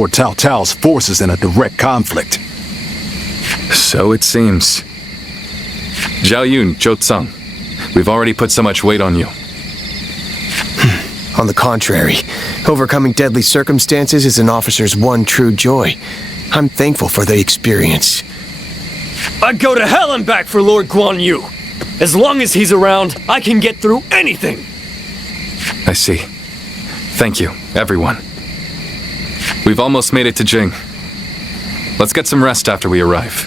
or Cao Cao's forces in a direct conflict. So it seems. Zhao Yun, Zhou Tsang, we've already put so much weight on you. On the contrary, overcoming deadly circumstances is an officer's one true joy. I'm thankful for the experience. I'd go to hell and back for Lord Guan Yu. As long as he's around, I can get through anything. I see. Thank you, everyone. We've almost made it to Jing. Let's get some rest after we arrive.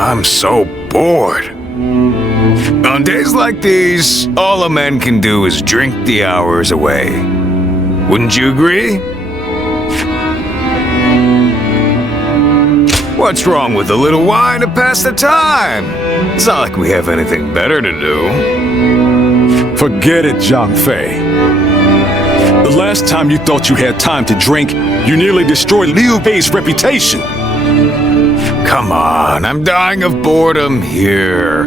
I'm so bored. On days like these, all a man can do is drink the hours away. Wouldn't you agree? What's wrong with a little wine to pass the time? It's not like we have anything better to do. Forget it, Zhang Fei. The last time you thought you had time to drink, you nearly destroyed Liu Bei's reputation. Come on, I'm dying of boredom here.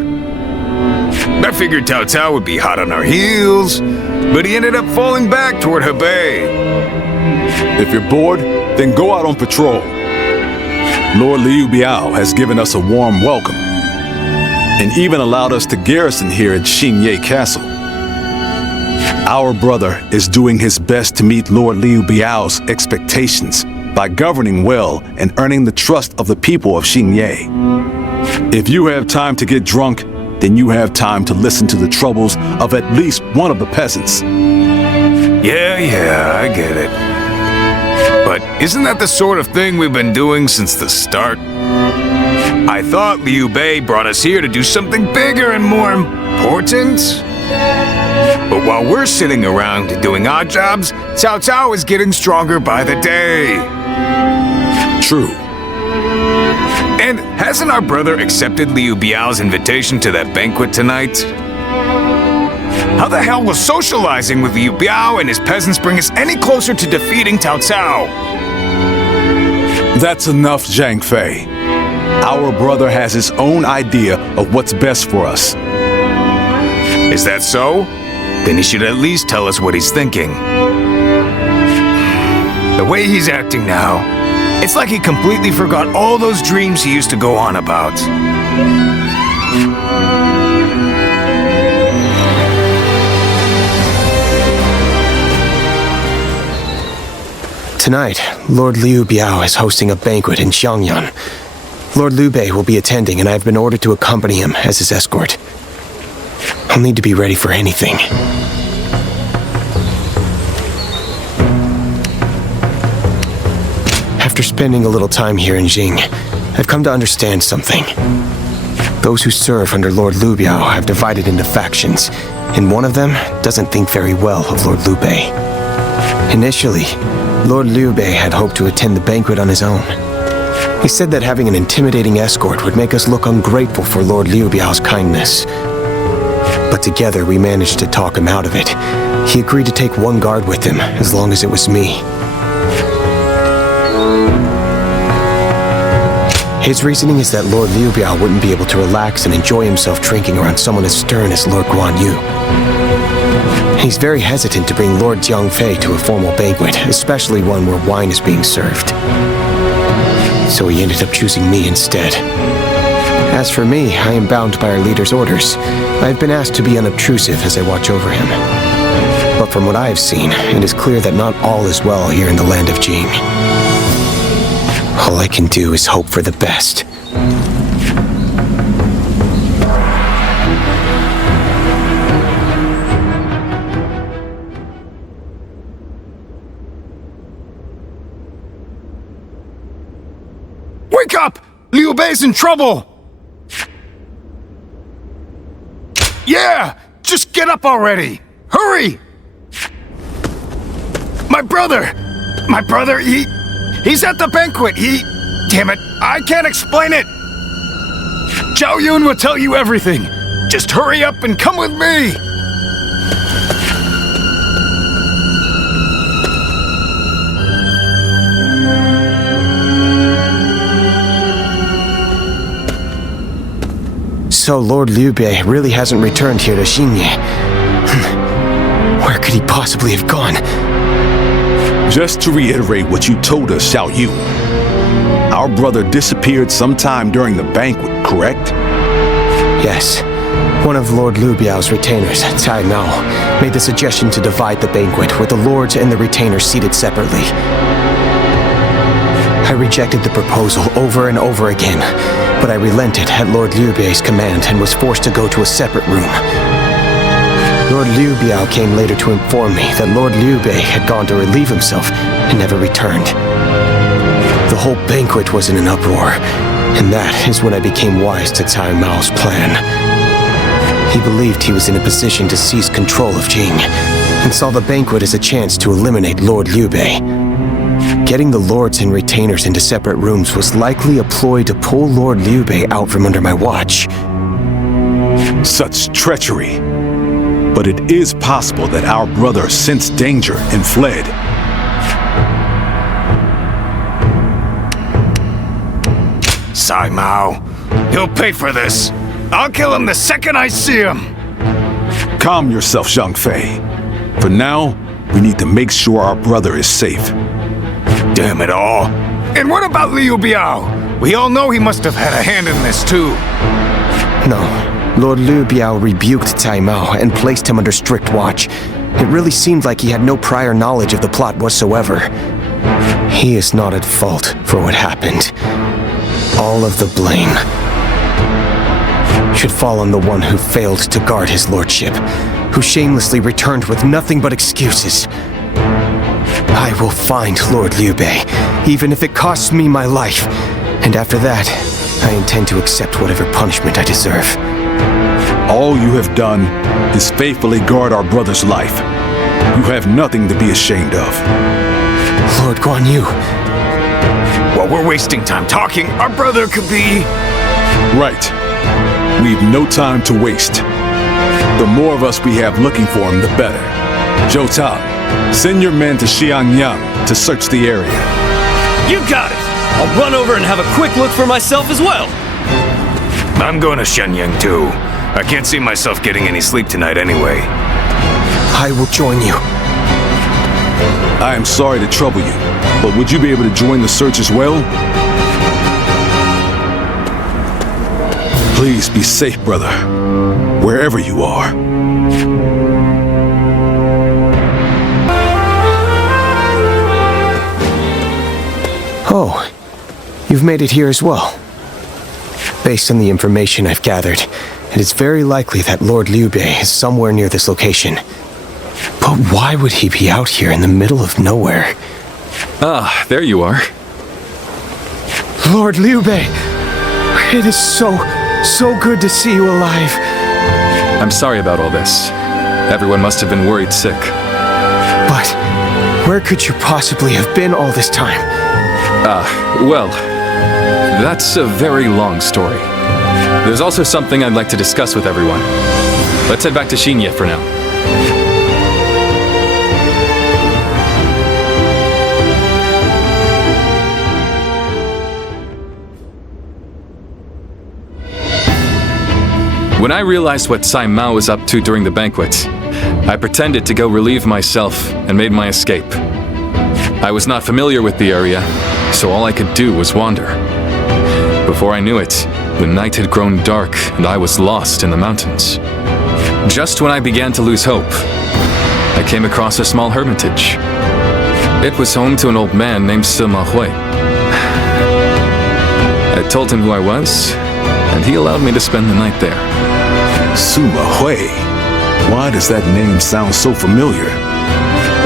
I figured Cao Cao would be hot on our heels, but he ended up falling back toward Hebei. If you're bored, then go out on patrol. Lord Liu Biao has given us a warm welcome, and even allowed us to garrison here at Xingye Castle. Our brother is doing his best to meet Lord Liu Biao's expectations by governing well and earning the trust of the people of Xingye. If you have time to get drunk, then you have time to listen to the troubles of at least one of the peasants. Yeah, I get it. But isn't that the sort of thing we've been doing since the start? I thought Liu Bei brought us here to do something bigger and more important. But while we're sitting around doing odd jobs, Cao Cao is getting stronger by the day. True. And hasn't our brother accepted Liu Biao's invitation to that banquet tonight? How the hell will socializing with Liu Biao and his peasants bring us any closer to defeating Cao Cao? That's enough, Zhang Fei. Our brother has his own idea of what's best for us. Is that so? Then he should at least tell us what he's thinking. The way he's acting now, it's like he completely forgot all those dreams he used to go on about. Tonight, Lord Liu Biao is hosting a banquet in Xiangyan. Lord Liu Bei will be attending, and I've been ordered to accompany him as his escort. I'll need to be ready for anything. After spending a little time here in Jing, I've come to understand something. Those who serve under Lord Liu Biao have divided into factions, and one of them doesn't think very well of Lord Liu Bei. Initially, Lord Liu Bei had hoped to attend the banquet on his own. He said that having an intimidating escort would make us look ungrateful for Lord Liu Biao's kindness. But together we managed to talk him out of it. He agreed to take one guard with him, as long as it was me. His reasoning is that Lord Liu Biao wouldn't be able to relax and enjoy himself drinking around someone as stern as Lord Guan Yu. He's very hesitant to bring Lord Jiang Fei to a formal banquet, especially one where wine is being served. So he ended up choosing me instead. As for me, I am bound by our leader's orders. I've been asked to be unobtrusive as I watch over him. But from what I have seen, it is clear that not all is well here in the land of Jing. All I can do is hope for the best. Wake up! Liu Bei's in trouble! Yeah! Just get up already! Hurry! My brother! He's at the banquet! Damn it, I can't explain it! Zhao Yun will tell you everything! Just hurry up and come with me! So Lord Liu Bei really hasn't returned here to Xingye. Where could he possibly have gone? Just to reiterate what you told us, Xiao Yu. Our brother disappeared sometime during the banquet, correct? Yes. One of Lord Liu Biao's retainers, Cai Mao, made the suggestion to divide the banquet with the lords and the retainers seated separately. I rejected the proposal over and over again, but I relented at Lord Liu Bei's command and was forced to go to a separate room. Lord Liu Biao came later to inform me that Lord Liu Bei had gone to relieve himself and never returned. The whole banquet was in an uproar, and that is when I became wise to Cai Mao's plan. He believed he was in a position to seize control of Jing, and saw the banquet as a chance to eliminate Lord Liu Bei. Getting the lords and retainers into separate rooms was likely a ploy to pull Lord Liu Bei out from under my watch. Such treachery. But it is possible that our brother sensed danger and fled. Sai Mao, he'll pay for this. I'll kill him the second I see him. Calm yourself, Zhang Fei. For now, we need to make sure our brother is safe. Damn it all. And what about Liu Biao? We all know he must have had a hand in this too. No. Lord Liu Biao rebuked Cai Mao and placed him under strict watch. It really seemed like he had no prior knowledge of the plot whatsoever. He is not at fault for what happened. All of the blame should fall on the one who failed to guard his lordship, who shamelessly returned with nothing but excuses. I will find Lord Liu Bei, even if it costs me my life. And after that, I intend to accept whatever punishment I deserve. All you have done is faithfully guard our brother's life. You have nothing to be ashamed of. Lord Guan Yu. While we're wasting time talking, our brother could be... Right. We've no time to waste. The more of us we have looking for him, the better. Zhou Ta, send your men to Xiangyang to search the area. You got it! I'll run over and have a quick look for myself as well. I'm going to Shenyang too. I can't see myself getting any sleep tonight anyway. I will join you. I am sorry to trouble you, but would you be able to join the search as well? Please be safe, brother, wherever you are. Oh, you've made it here as well. Based on the information I've gathered, it is very likely that Lord Liu Bei is somewhere near this location. But why would he be out here in the middle of nowhere? Ah, there you are. Lord Liu Bei! It is so good to see you alive. I'm sorry about all this. Everyone must have been worried sick. But where could you possibly have been all this time? Well, that's a very long story. There's also something I'd like to discuss with everyone. Let's head back to Xingye for now. When I realized what Cai Mao was up to during the banquet, I pretended to go relieve myself and made my escape. I was not familiar with the area, so all I could do was wander. Before I knew it, the night had grown dark and I was lost in the mountains. Just when I began to lose hope, I came across a small hermitage. It was home to an old man named Sima Hui. I told him who I was, and he allowed me to spend the night there. Sima Hui. Why does that name sound so familiar?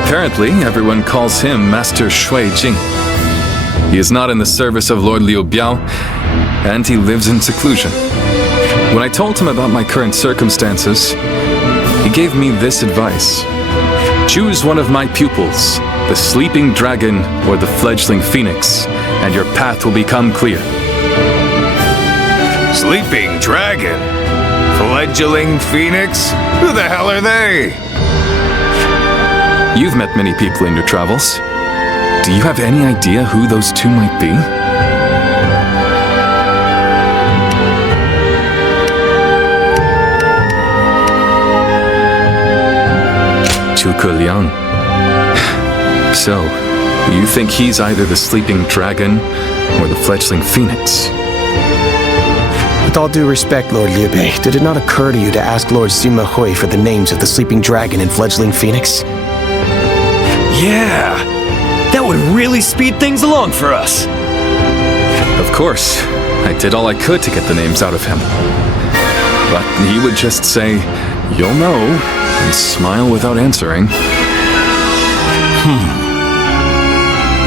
Apparently, everyone calls him Master Shui Jing. He is not in the service of Lord Liu Biao, and he lives in seclusion. When I told him about my current circumstances, he gave me this advice. Choose one of my pupils, the sleeping dragon or the fledgling phoenix, and your path will become clear. Sleeping dragon? Fledgling Phoenix? Who the hell are they? You've met many people in your travels. Do you have any idea who those two might be? Liang. So, you think he's either the sleeping dragon or the fledgling phoenix? With all due respect, Lord Liu Bei, did it not occur to you to ask Lord Sima Hui for the names of the sleeping dragon and fledgling phoenix? Yeah, that would really speed things along for us. Of course, I did all I could to get the names out of him. But he would just say, "You'll know," and smile without answering.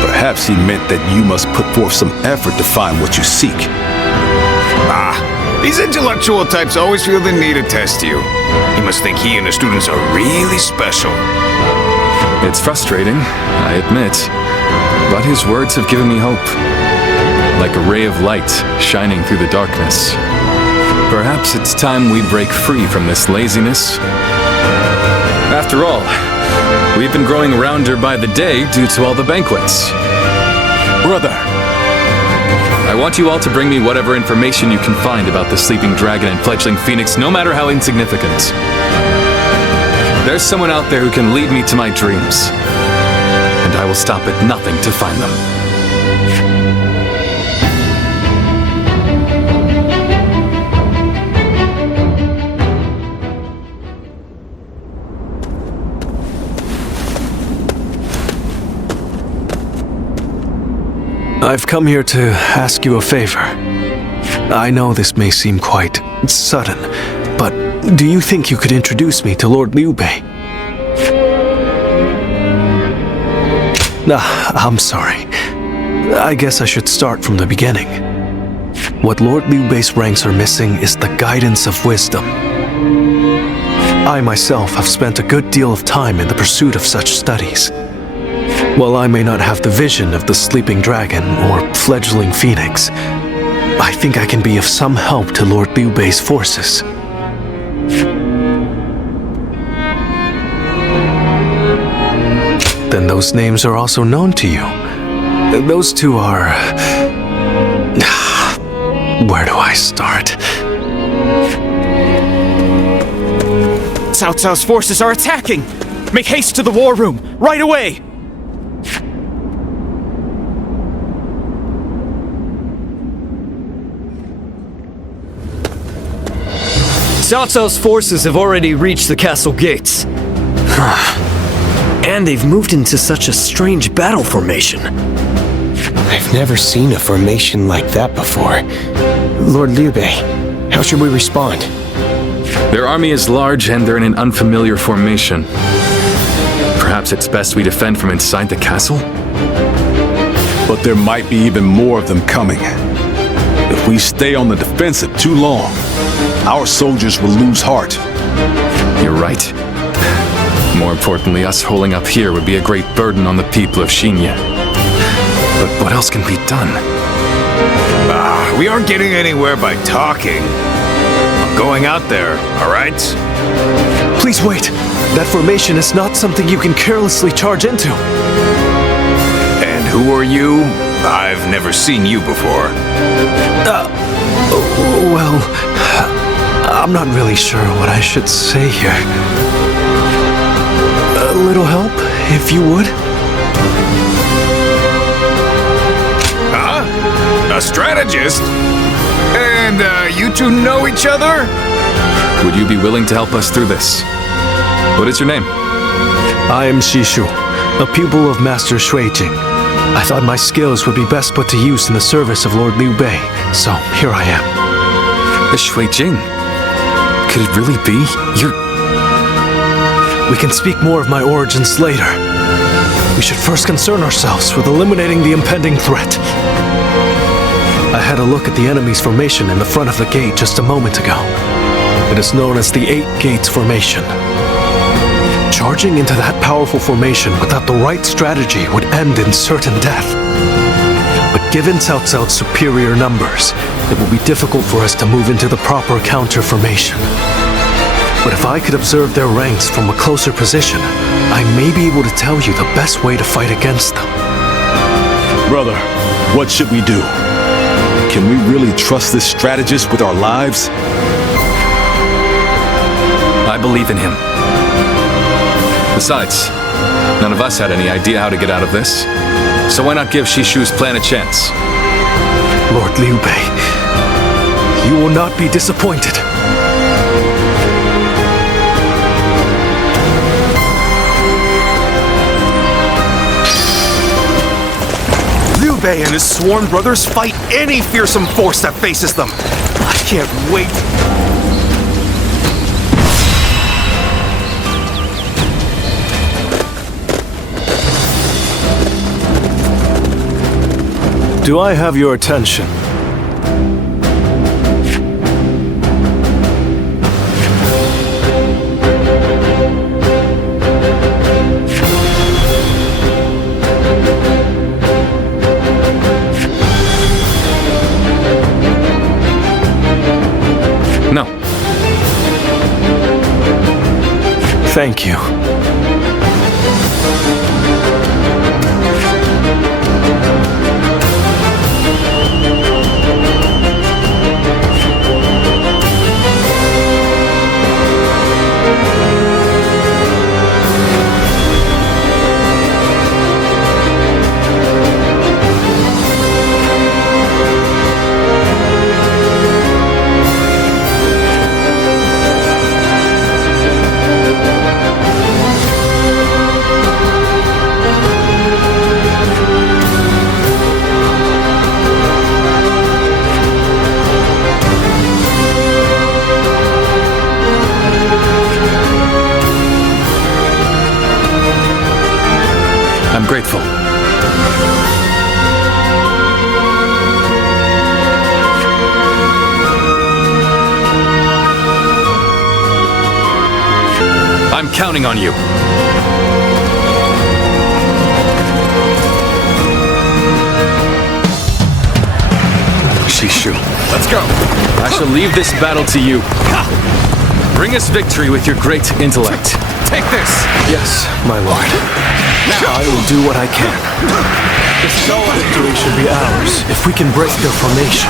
Perhaps he meant that you must put forth some effort to find what you seek. These intellectual types always feel the need to test you. He must think he and the students are really special. It's frustrating, I admit, but his words have given me hope. Like a ray of light shining through the darkness. Perhaps it's time we break free from this laziness. After all, we've been growing rounder by the day due to all the banquets. Brother, I want you all to bring me whatever information you can find about the sleeping dragon and fledgling phoenix, no matter how insignificant. There's someone out there who can lead me to my dreams, and I will stop at nothing to find them. I've come here to ask you a favor. I know this may seem quite sudden, but do you think you could introduce me to Lord Liu Bei? I'm sorry. I guess I should start from the beginning. What Lord Liu Bei's ranks are missing is the guidance of wisdom. I myself have spent a good deal of time in the pursuit of such studies. While I may not have the vision of the sleeping dragon or fledgling phoenix, I think I can be of some help to Lord Liu Bei's forces. Then those names are also known to you. Those two are... Where do I start? Cao Cao's forces are attacking! Make haste to the war room, right away! Cao Cao's forces have already reached the castle gates. And they've moved into such a strange battle formation. I've never seen a formation like that before. Lord Liu Bei, how should we respond? Their army is large and they're in an unfamiliar formation. Perhaps it's best we defend from inside the castle? but there might be even more of them coming. If we stay on the defensive too long, our soldiers will lose heart. You're right. More importantly, us holding up here would be a great burden on the people of Xinye. But what else can be done? We aren't getting anywhere by talking. I'm going out there, all right? Please wait. That formation is not something you can carelessly charge into. And who are you? I've never seen you before. Well, I'm not really sure what I should say here. A little help, if you would? A strategist? And you two know each other? Would you be willing to help us through this? What is your name? I am Shishu, a pupil of Master Shuijing. I thought my skills would be best put to use in the service of Lord Liu Bei, so here I am. The Shuijing? Could it really be? We can speak more of my origins later. We should first concern ourselves with eliminating the impending threat. I had a look at the enemy's formation in the front of the gate just a moment ago. It is known as the 8 Gates Formation. Charging into that powerful formation without the right strategy would end in certain death. But given Cao Cao's superior numbers, it will be difficult for us to move into the proper counter formation. But if I could observe their ranks from a closer position, I may be able to tell you the best way to fight against them. Brother, what should we do? Can we really trust this strategist with our lives? I believe in him. Besides, none of us had any idea how to get out of this. So why not give Shishu's plan a chance? Lord Liu Bei, you will not be disappointed. Liu Bei and his sworn brothers fight any fearsome force that faces them. I can't wait. Do I have your attention? No. Thank you. I'm grateful. I'm counting on you. Shishu. Let's go. I shall leave this battle to you. Bring us victory with your great intellect. Take this! Yes, my lord. Now I will do what I can. This victory should be ours if we can break their formation.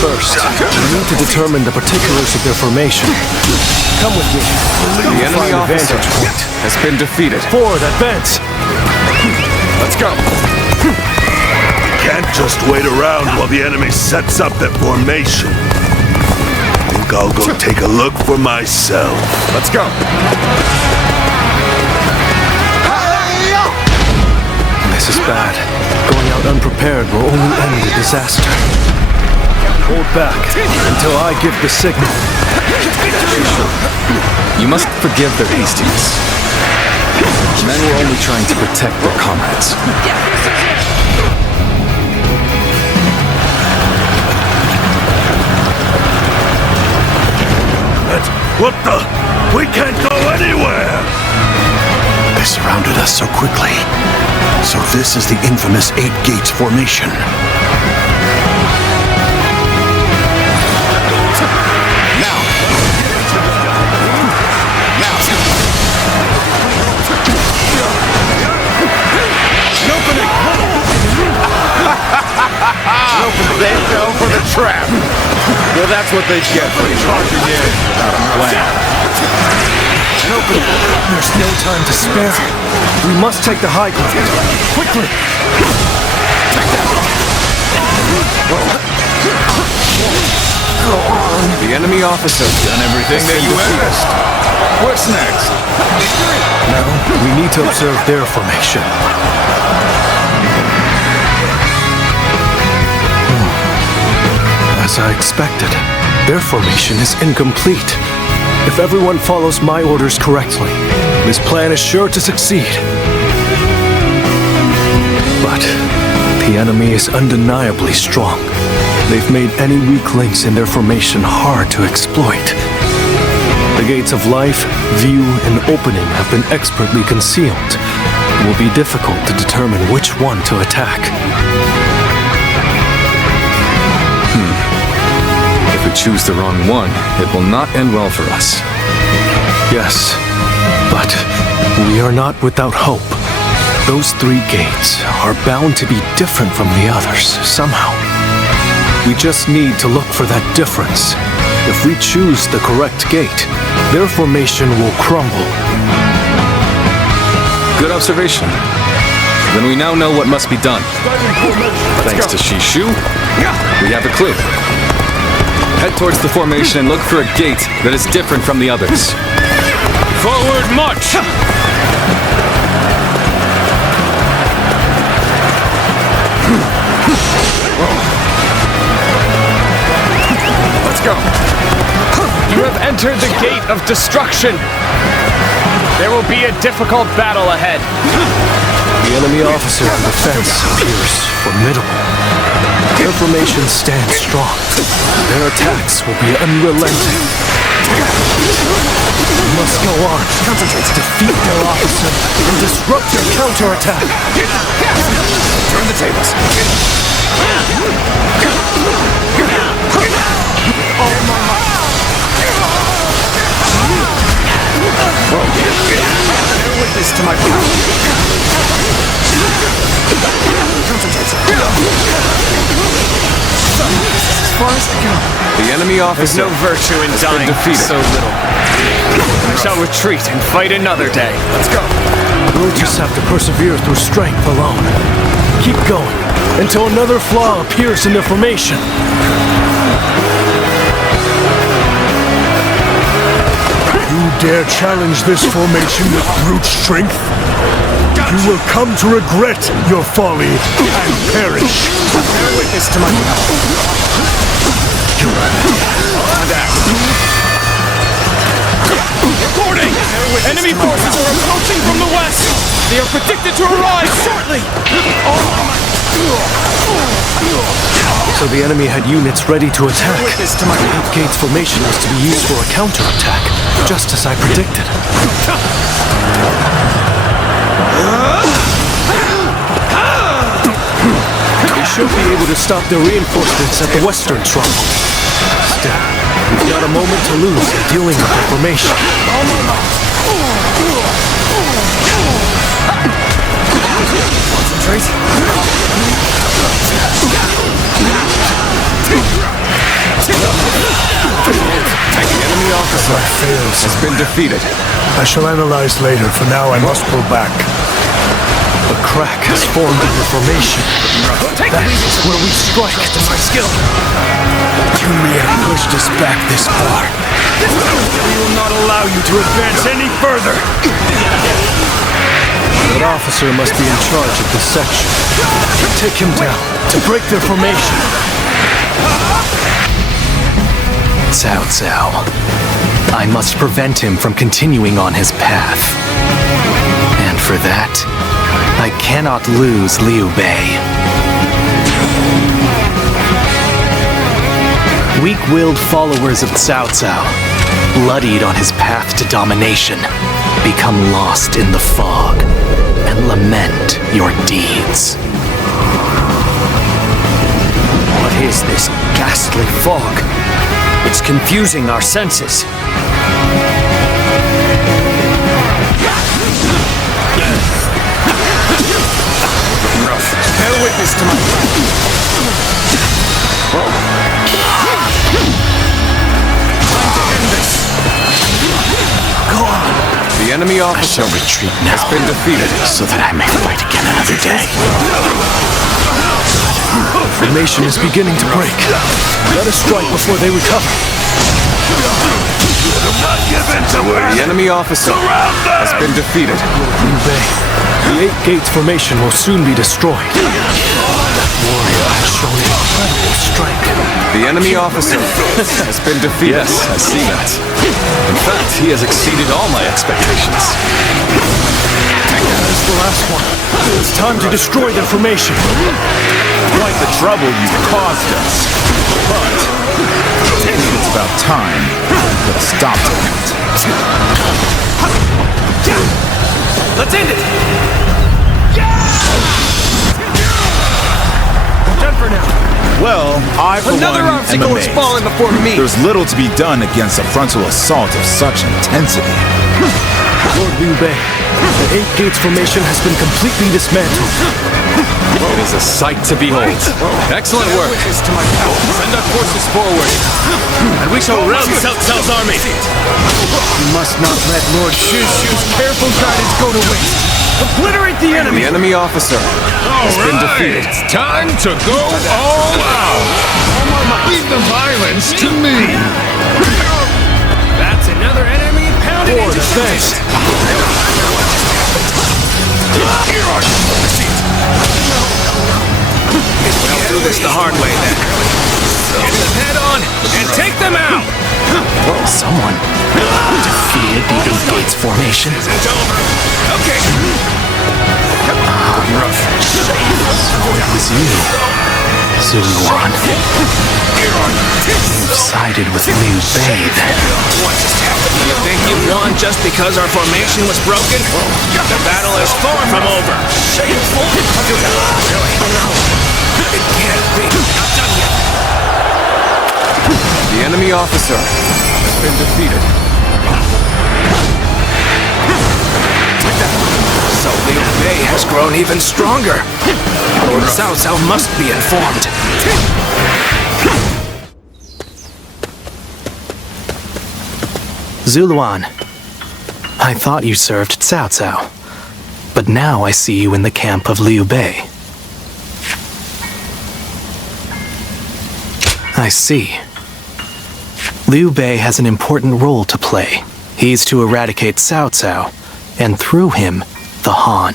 First, we need to determine the particulars of their formation. Come with me. The enemy officer has been defeated. Forward, advance! Let's go! Can't just wait around while the enemy sets up their formation. Think I'll go take a look for myself. Let's go! This is bad. Going out unprepared will only end in disaster. Hold back until I give the signal. You must forgive their hastiness. Men were only trying to protect their comrades. What the? We can't go anywhere! They surrounded us so quickly. So this is the infamous 8 Gates formation. They fell for the trap. Well, that's what they get for charging in without a plan. There's no time to spare. We must take the high ground. Quickly! The enemy officer's done everything that you asked. What's next? Now, we need to observe their formation. As I expected, their formation is incomplete. If everyone follows my orders correctly, this plan is sure to succeed. But the enemy is undeniably strong. They've made any weak links in their formation hard to exploit. The gates of life, view, and opening have been expertly concealed. It will be difficult to determine which one to attack. If we choose the wrong one, it will not end well for us. Yes, but we are not without hope. Those 3 gates are bound to be different from the others, somehow. We just need to look for that difference. If we choose the correct gate, their formation will crumble. Good observation. Then we now know what must be done. Thanks to Shishu, we have a clue. Head towards the formation and look for a gate that is different from the others. Forward march! Let's go. You have entered the gate of destruction. There will be a difficult battle ahead. The enemy officer on the fence appears formidable. Their formation stands strong. Their attacks will be unrelenting. We must go on. Concentrate. Defeat their officer and disrupt their counterattack. Turn the tables. Bear witness to my power. As far as I go. The enemy There's officer no virtue in has been dying defeated. so little. I shall retreat and fight another day. Let's go. We'll just have to persevere through strength alone. Keep going until another flaw appears in their formation. You dare challenge this formation with brute strength? You will come to regret your folly and perish. Bear witness to my power. Reporting! Enemy forces are approaching from the west! They are predicted to arrive shortly! So the enemy had units ready to attack. Witness to my power. Gates formation was to be used for a counterattack, just as I predicted. We should be able to stop their reinforcements at the western stronghold. Still, we've got a moment to lose in dealing with their formation. Concentrate. The enemy officer has been defeated. I shall analyze later. For now, I must pull back. A crack has formed in the formation. That's where we strike. My skill. You may have pushed us back this far. We will not allow you to advance any further! That officer must be in charge of this section. Take him down to break their formation. Cao Cao. I must prevent him from continuing on his path. And for that, I cannot lose Liu Bei. Weak-willed followers of Cao Cao, bloodied on his path to domination, become lost in the fog and lament your deeds. What is this ghastly fog? It's confusing our senses. Bear witness to my The enemy officer Retreat now, has been defeated. so that I may fight again another day. Formation is beginning to break. Let us strike before they recover. The enemy officer has been defeated. Liu Bei, the 8 gates formation will soon be destroyed. That warrior has shown incredible strength. The enemy officer has been defeated. Yes, I see that. In fact, he has exceeded all my expectations. That is the last one. It's time to destroy their formation. Quite the trouble you've caused us. But I think it's about time we put a stop to it. Let's end it! for now. Well, I for Another one am obstacle has amazed. fallen before me. There's little to be done against a frontal assault of such intensity. Lord Liu Bei, the Eight Gates formation has been completely dismantled. It is a sight to behold. Excellent work. Send our forces forward, and we shall rout Cao Cao's army. You must not let Lord Shushu's Careful guidance go to waste. Obliterate the enemy. The enemy officer has been defeated. It's time to go all out. Leave the violence to me. That's another enemy pounded into the face. We'll do this the hard way then. Hit them head on and take them out. Someone defeated the Eight Gates formation. It's over. Okay. So it was you, Zuluan. You sided with Liu Bei then. You think you won just because our formation was broken? The battle is far from over. It can't be. Not done yet. The enemy officer has been defeated. So Liu Bei has grown even stronger. Lord Cao Cao must be informed. Zuluan, I thought you served Cao Cao, but now I see you in the camp of Liu Bei. I see. Liu Bei has an important role to play. He's to eradicate Cao Cao, and through him, the Han.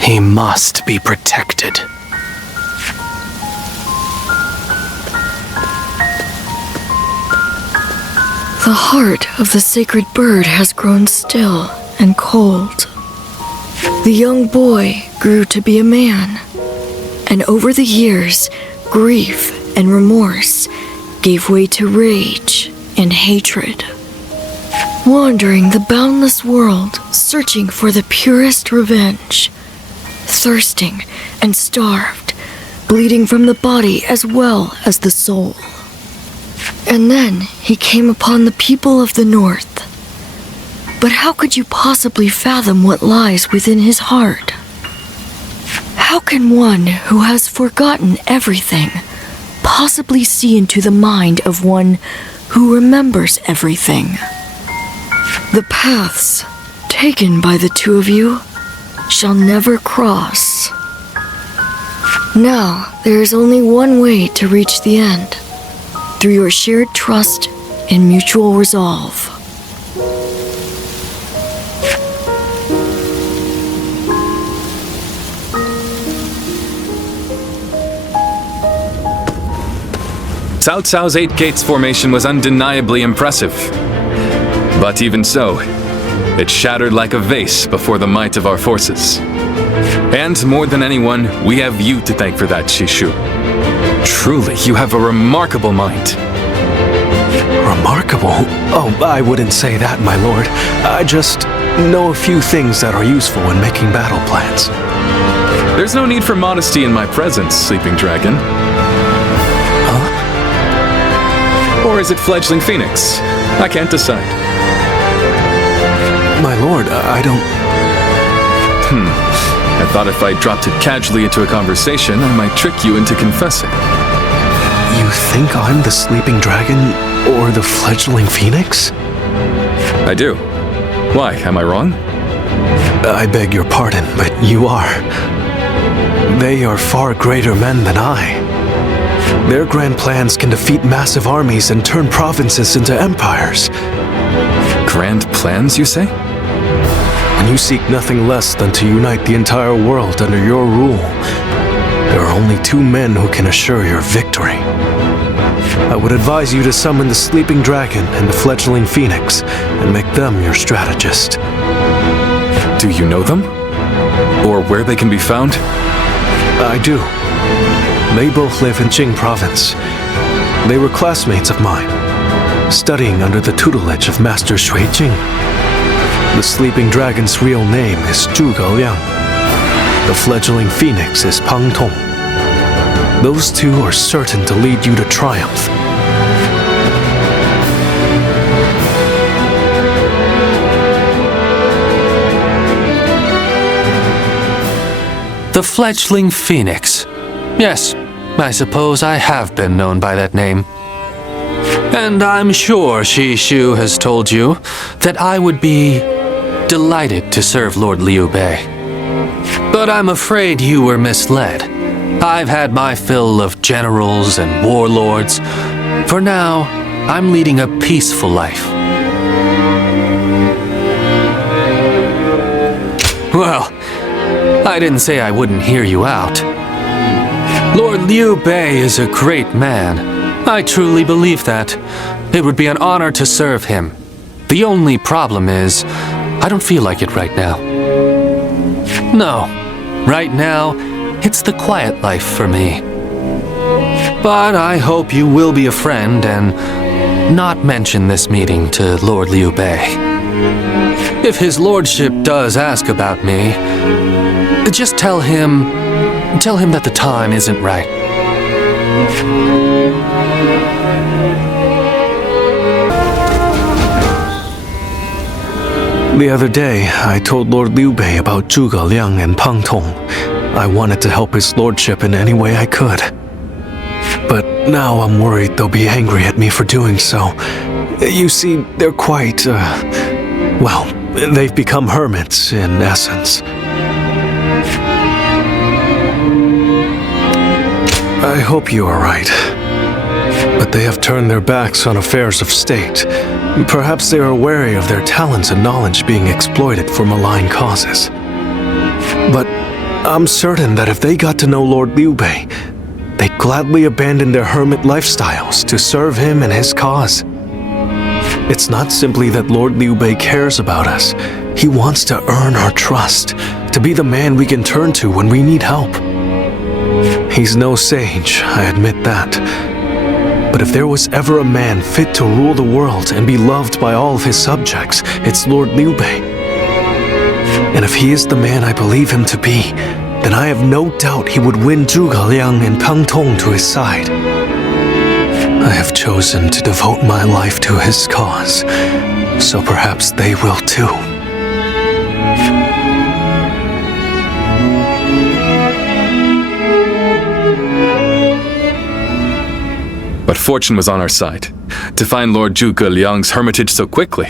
He must be protected. The heart of the sacred bird has grown still and cold. The young boy grew to be a man, and over the years, grief and remorse gave way to rage and hatred. Wandering the boundless world, searching for the purest revenge, thirsting and starved, bleeding from the body as well as the soul. And then he came upon the people of the North. But how could you possibly fathom what lies within his heart? How can one who has forgotten everything possibly see into the mind of one who remembers everything? The paths taken by the two of you shall never cross. Now, there is only one way to reach the end, through your shared trust and mutual resolve. Cao Cao's Eight Gates formation was undeniably impressive. But even so, it shattered like a vase before the might of our forces. And more than anyone, we have you to thank for that, Shishu. Truly, you have a remarkable mind. Remarkable? Oh, I wouldn't say that, my lord. I just know a few things that are useful in making battle plans. There's no need for modesty in my presence, Sleeping Dragon. Huh? Or is it Fledgling Phoenix? I can't decide. My lord, I don't... I thought if I dropped it casually into a conversation, I might trick you into confessing. You think I'm the Sleeping Dragon or the Fledgling Phoenix? I do. Why, am I wrong? I beg your pardon, but you are. They are far greater men than I. Their grand plans can defeat massive armies and turn provinces into empires. Grand plans, you say? And you seek nothing less than to unite the entire world under your rule. There are only two men who can assure your victory. I would advise you to summon the Sleeping Dragon and the Fledgling Phoenix and make them your strategist. Do you know them? Or where they can be found? I do. They both live in Jing Province. They were classmates of mine, studying under the tutelage of Master Shui Jing. The Sleeping Dragon's real name is Zhuge Liang. The Fledgling Phoenix is Pang Tong. Those two are certain to lead you to triumph. The fledgling phoenix. Yes, I suppose I have been known by that name. And I'm sure Shishu has told you that I would be delighted to serve Lord Liu Bei. But I'm afraid you were misled. I've had my fill of generals and warlords. For now, I'm leading a peaceful life. Well, I didn't say I wouldn't hear you out. Lord Liu Bei is a great man. I truly believe that. It would be an honor to serve him. The only problem is, I don't feel like it right now. No, right now, it's the quiet life for me. But I hope you will be a friend and not mention this meeting to Lord Liu Bei. If his lordship does ask about me, just tell him that the time isn't right. The other day, I told Lord Liu Bei about Zhuge Liang and Pang Tong. I wanted to help his lordship in any way I could. But now I'm worried they'll be angry at me for doing so. You see, they're quite, well, they've become hermits, in essence. I hope you are right. But they have turned their backs on affairs of state. Perhaps they are wary of their talents and knowledge being exploited for malign causes. But I'm certain that if they got to know Lord Liu Bei, they'd gladly abandon their hermit lifestyles to serve him and his cause. It's not simply that Lord Liu Bei cares about us. He wants to earn our trust, to be the man we can turn to when we need help. He's no sage, I admit that. But if there was ever a man fit to rule the world and be loved by all of his subjects, it's Lord Liu Bei. And if he is the man I believe him to be, then I have no doubt he would win Zhuge Liang and Pang Tong to his side. I have chosen to devote my life to his cause, so perhaps they will too. But fortune was on our side. To find Lord Zhuge Liang's hermitage so quickly.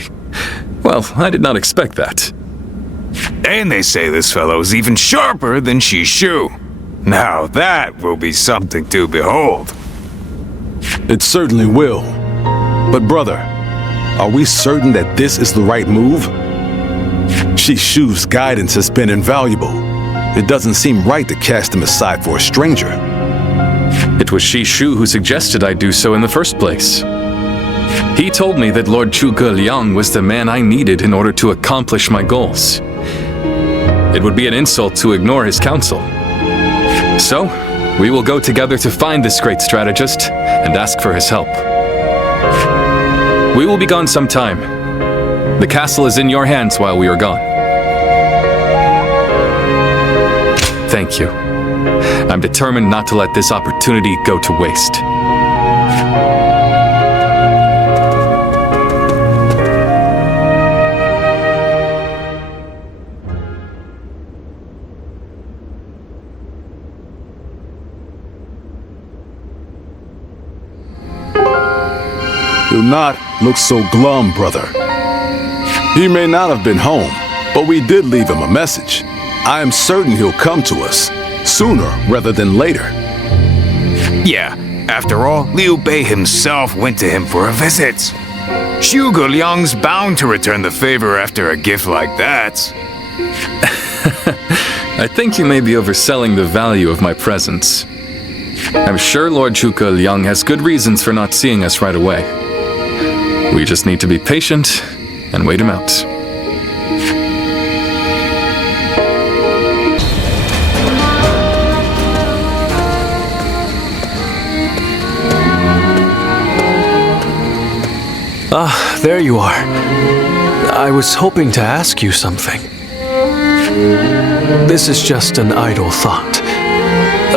Well, I did not expect that. And they say this fellow is even sharper than Shishu. Now that will be something to behold. It certainly will. But brother, are we certain that this is the right move? Shishu's guidance has been invaluable. It doesn't seem right to cast him aside for a stranger. It was Shishu who suggested I do so in the first place. He told me that Lord Zhuge Liang was the man I needed in order to accomplish my goals. It would be an insult to ignore his counsel. So, we will go together to find this great strategist and ask for his help. We will be gone some time. The castle is in your hands while we are gone. Thank you. I'm determined not to let this opportunity go to waste. Do not look so glum, brother. He may not have been home, but we did leave him a message. I am certain he'll come to us, sooner rather than later. Yeah, after all, Liu Bei himself went to him for a visit. Zhuge Liang's bound to return the favor after a gift like that. I think you may be overselling the value of my presence. I'm sure Lord Zhuge Liang has good reasons for not seeing us right away. We just need to be patient and wait him out. Ah, there you are. I was hoping to ask you something. This is just an idle thought.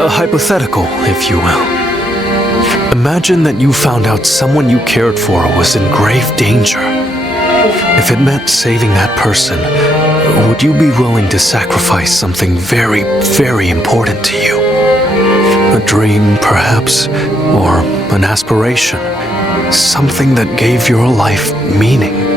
A hypothetical, if you will. Imagine that you found out someone you cared for was in grave danger. If it meant saving that person, would you be willing to sacrifice something very, very important to you? A dream, perhaps, or an aspiration. Something that gave your life meaning.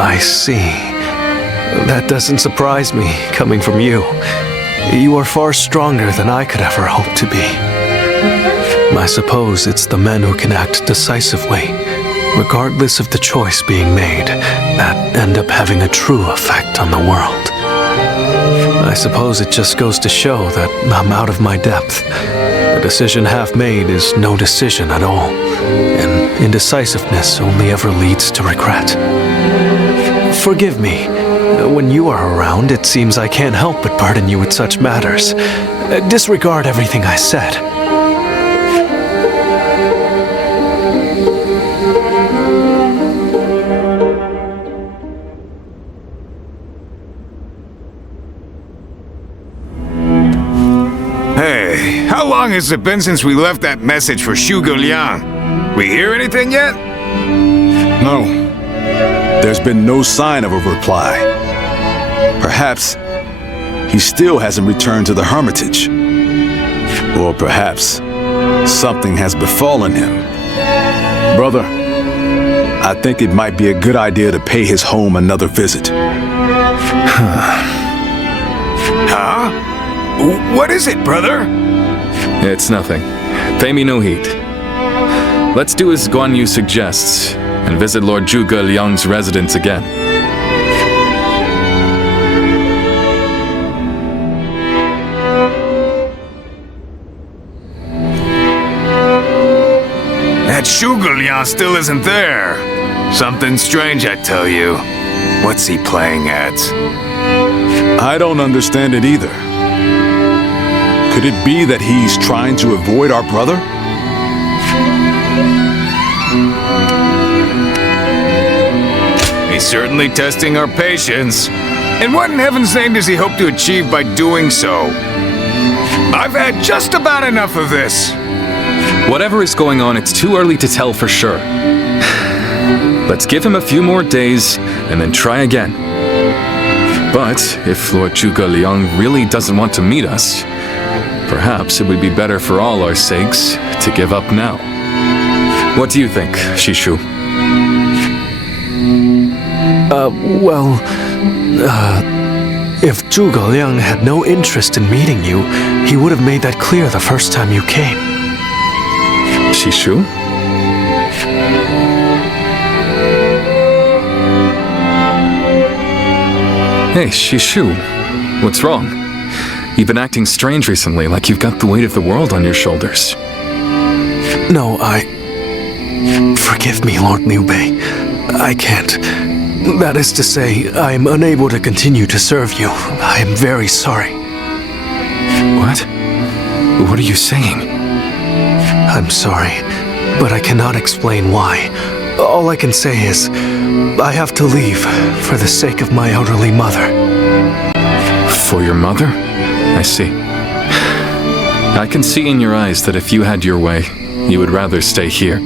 I see. That doesn't surprise me, coming from you. You are far stronger than I could ever hope to be. I suppose it's the men who can act decisively, regardless of the choice being made, that end up having a true effect on the world. I suppose it just goes to show that I'm out of my depth. A decision half made is no decision at all, and indecisiveness only ever leads to regret. Forgive me. When you are around, it seems I can't help but burden you with such matters. Disregard everything I said. Hey, how long has it been since we left that message for Zhuge Liang? We hear anything yet? No. There's been no sign of a reply. Perhaps he still hasn't returned to the Hermitage. Or perhaps something has befallen him. Brother, I think it might be a good idea to pay his home another visit. Huh? What is it, brother? It's nothing. Pay me no heed. Let's do as Guan Yu suggests, and visit Lord Zhuge Liang's residence again. That Zhuge Liang still isn't there. Something strange, I tell you. What's he playing at? I don't understand it either. Could it be that he's trying to avoid our brother? He's certainly testing our patience. And what in heaven's name does he hope to achieve by doing so? I've had just about enough of this. Whatever is going on, it's too early to tell for sure. Let's give him a few more days, and then try again. But if Lord Zhuge Liang really doesn't want to meet us, perhaps it would be better for all our sakes to give up now. What do you think, Shishu? If Zhuge Liang had no interest in meeting you, he would have made that clear the first time you came. Shishu? Hey, Shishu. What's wrong? You've been acting strange recently, like you've got the weight of the world on your shoulders. No, Forgive me, Lord Liu Bei. I can't. That is to say, I am unable to continue to serve you. I am very sorry. What? What are you saying? I'm sorry, but I cannot explain why. All I can say is, I have to leave for the sake of my elderly mother. For your mother? I see. I can see in your eyes that if you had your way, you would rather stay here.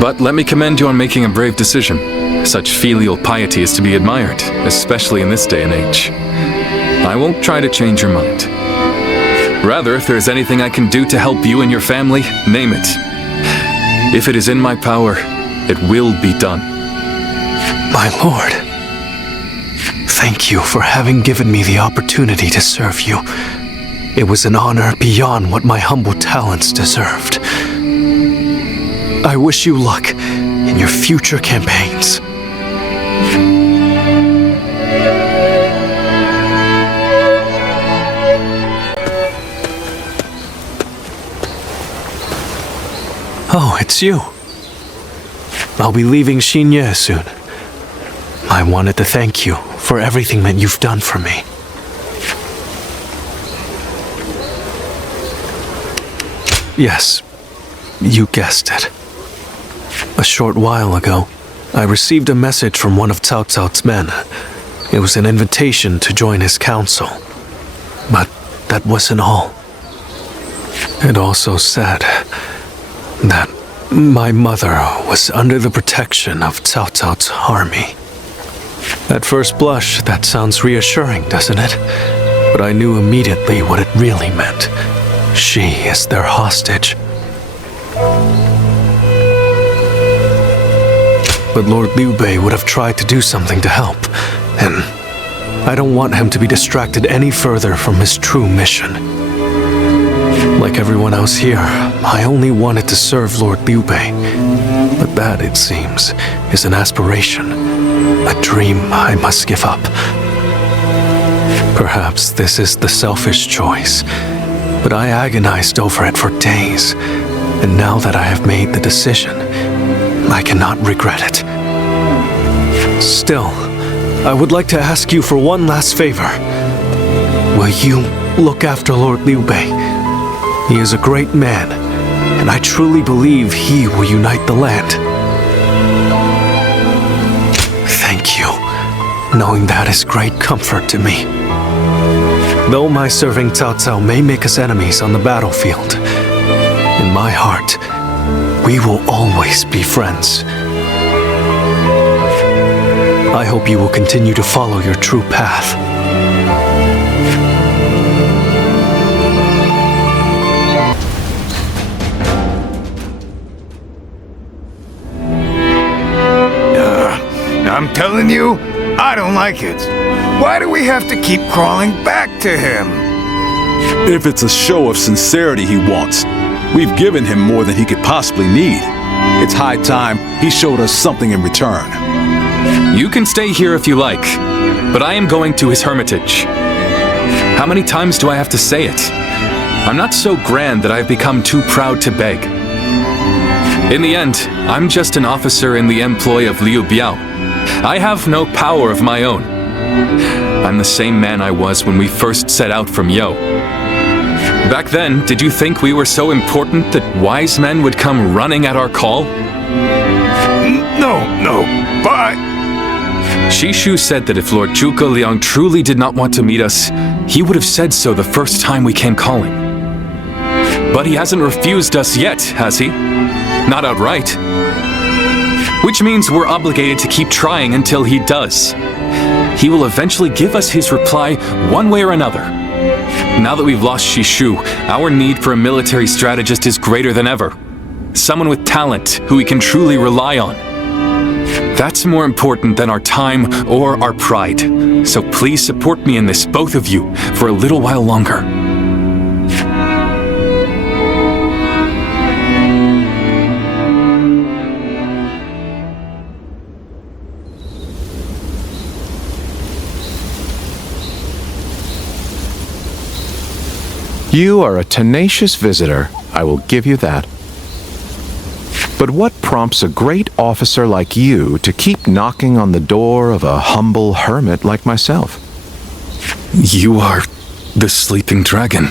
But let me commend you on making a brave decision. Such filial piety is to be admired, especially in this day and age. I won't try to change your mind. Rather, if there is anything I can do to help you and your family, name it. If it is in my power, it will be done. My lord, thank you for having given me the opportunity to serve you. It was an honor beyond what my humble talents deserved. I wish you luck in your future campaigns. Oh, it's you. I'll be leaving Xinye soon. I wanted to thank you for everything that you've done for me. Yes, you guessed it. A short while ago, I received a message from one of Cao Cao's men. It was an invitation to join his council. But that wasn't all. It also said that my mother was under the protection of Cao Cao's army. At first blush, that sounds reassuring, doesn't it? But I knew immediately what it really meant. She is their hostage. But Lord Liu Bei would have tried to do something to help, and I don't want him to be distracted any further from his true mission. Like everyone else here, I only wanted to serve Lord Liu Bei, but that, it seems, is an aspiration, a dream I must give up. Perhaps this is the selfish choice, but I agonized over it for days, and now that I have made the decision, I cannot regret it. Still, I would like to ask you for one last favor. Will you look after Lord Liu Bei? He is a great man, and I truly believe he will unite the land. Thank you. Knowing that is great comfort to me. Though my serving Cao Cao may make us enemies on the battlefield, in my heart, we will always be friends. I hope you will continue to follow your true path. I'm telling you, I don't like it. Why do we have to keep crawling back to him? If it's a show of sincerity he wants, we've given him more than he could possibly need. It's high time he showed us something in return. You can stay here if you like, but I am going to his hermitage. How many times do I have to say it? I'm not so grand that I've become too proud to beg. In the end, I'm just an officer in the employ of Liu Biao. I have no power of my own. I'm the same man I was when we first set out from Yo. Back then, did you think we were so important that wise men would come running at our call? No, but... Shishu said that if Lord Zhuge Liang truly did not want to meet us, he would have said so the first time we came calling. But he hasn't refused us yet, has he? Not outright. Which means we're obligated to keep trying until he does. He will eventually give us his reply one way or another. Now that we've lost Shishu, our need for a military strategist is greater than ever. Someone with talent who we can truly rely on. That's more important than our time or our pride. So please support me in this, both of you, for a little while longer. You are a tenacious visitor, I will give you that. But what prompts a great officer like you to keep knocking on the door of a humble hermit like myself? You are the sleeping dragon.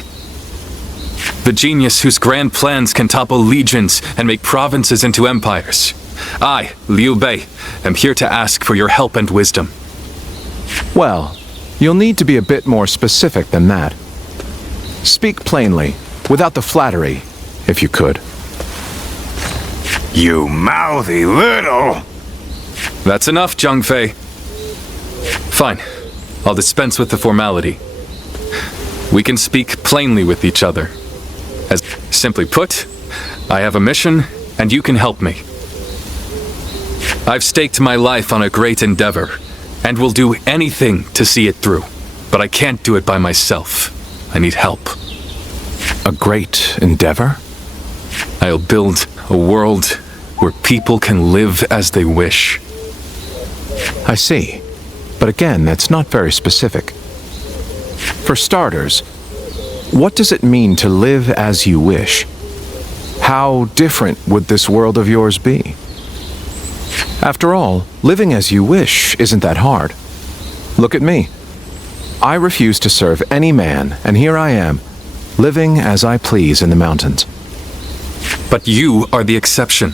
The genius whose grand plans can topple legions and make provinces into empires. I, Liu Bei, am here to ask for your help and wisdom. Well, you'll need to be a bit more specific than that. Speak plainly, without the flattery, if you could. You mouthy little... That's enough, Zhang Fei. Fine. I'll dispense with the formality. We can speak plainly with each other. As simply put, I have a mission, and you can help me. I've staked my life on a great endeavor, and will do anything to see it through. But I can't do it by myself. I need help. A great endeavor? I'll build a world where people can live as they wish. I see. But again, that's not very specific. For starters, what does it mean to live as you wish? How different would this world of yours be? After all, living as you wish isn't that hard. Look at me. I refuse to serve any man, and here I am, living as I please in the mountains. But you are the exception.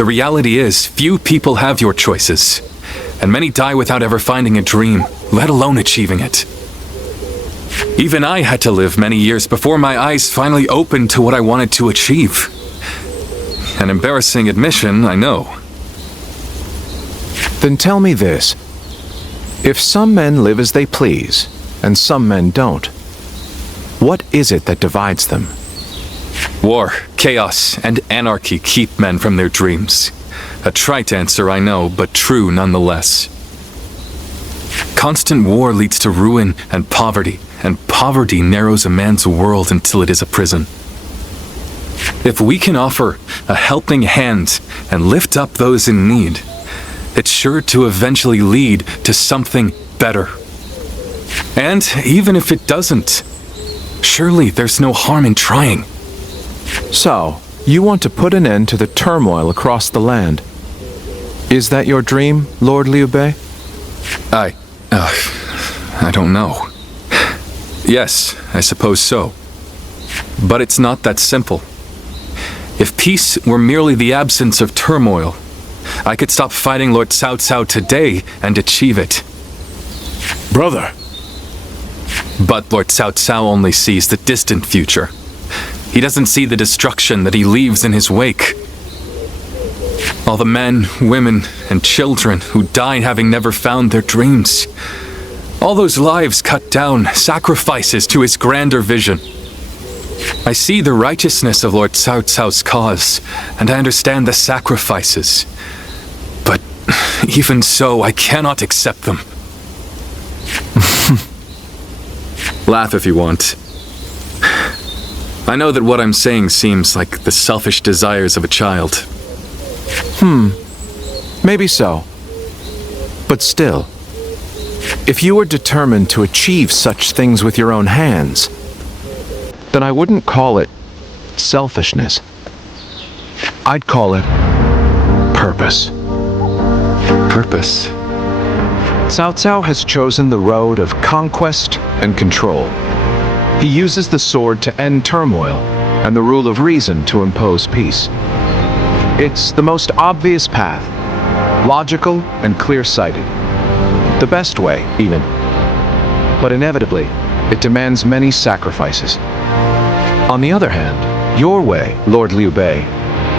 The reality is, few people have your choices, and many die without ever finding a dream, let alone achieving it. Even I had to live many years before my eyes finally opened to what I wanted to achieve. An embarrassing admission, I know. Then tell me this. If some men live as they please, and some men don't, what is it that divides them? War, chaos, and anarchy keep men from their dreams. A trite answer, I know, but true nonetheless. Constant war leads to ruin and poverty narrows a man's world until it is a prison. If we can offer a helping hand and lift up those in need, it's sure to eventually lead to something better. And even if it doesn't, surely there's no harm in trying. So, you want to put an end to the turmoil across the land. Is that your dream, Lord Liu Bei? I don't know. Yes, I suppose so. But it's not that simple. If peace were merely the absence of turmoil, I could stop fighting Lord Cao Cao today and achieve it. Brother. But Lord Cao Cao only sees the distant future. He doesn't see the destruction that he leaves in his wake. All the men, women, and children who die having never found their dreams. All those lives cut down, sacrifices to his grander vision. I see the righteousness of Lord Cao Cao's cause, and I understand the sacrifices. But even so, I cannot accept them. Laugh if you want. I know that what I'm saying seems like the selfish desires of a child. Maybe so. But still, if you were determined to achieve such things with your own hands, then I wouldn't call it selfishness. I'd call it purpose. Purpose? Cao Cao has chosen the road of conquest and control. He uses the sword to end turmoil and the rule of reason to impose peace. It's the most obvious path, logical and clear-sighted. The best way, even. But inevitably, it demands many sacrifices. On the other hand, your way, Lord Liu Bei,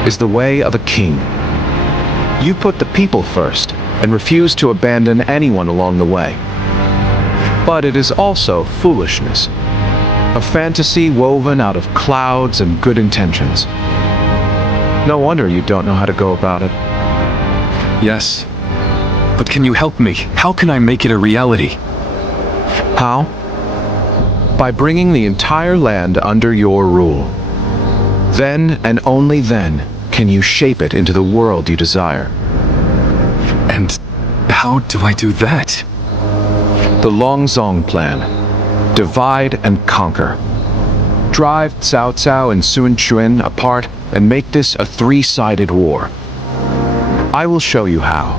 is the way of a king. You put the people first and refuse to abandon anyone along the way. But it is also foolishness. A fantasy woven out of clouds and good intentions. No wonder you don't know how to go about it. Yes. But can you help me? How can I make it a reality? How? By bringing the entire land under your rule. Then and only then can you shape it into the world you desire. And how do I do that? The Longzong plan. Divide and conquer. Drive Cao Cao and Sun Quan apart and make this a three-sided war. I will show you how.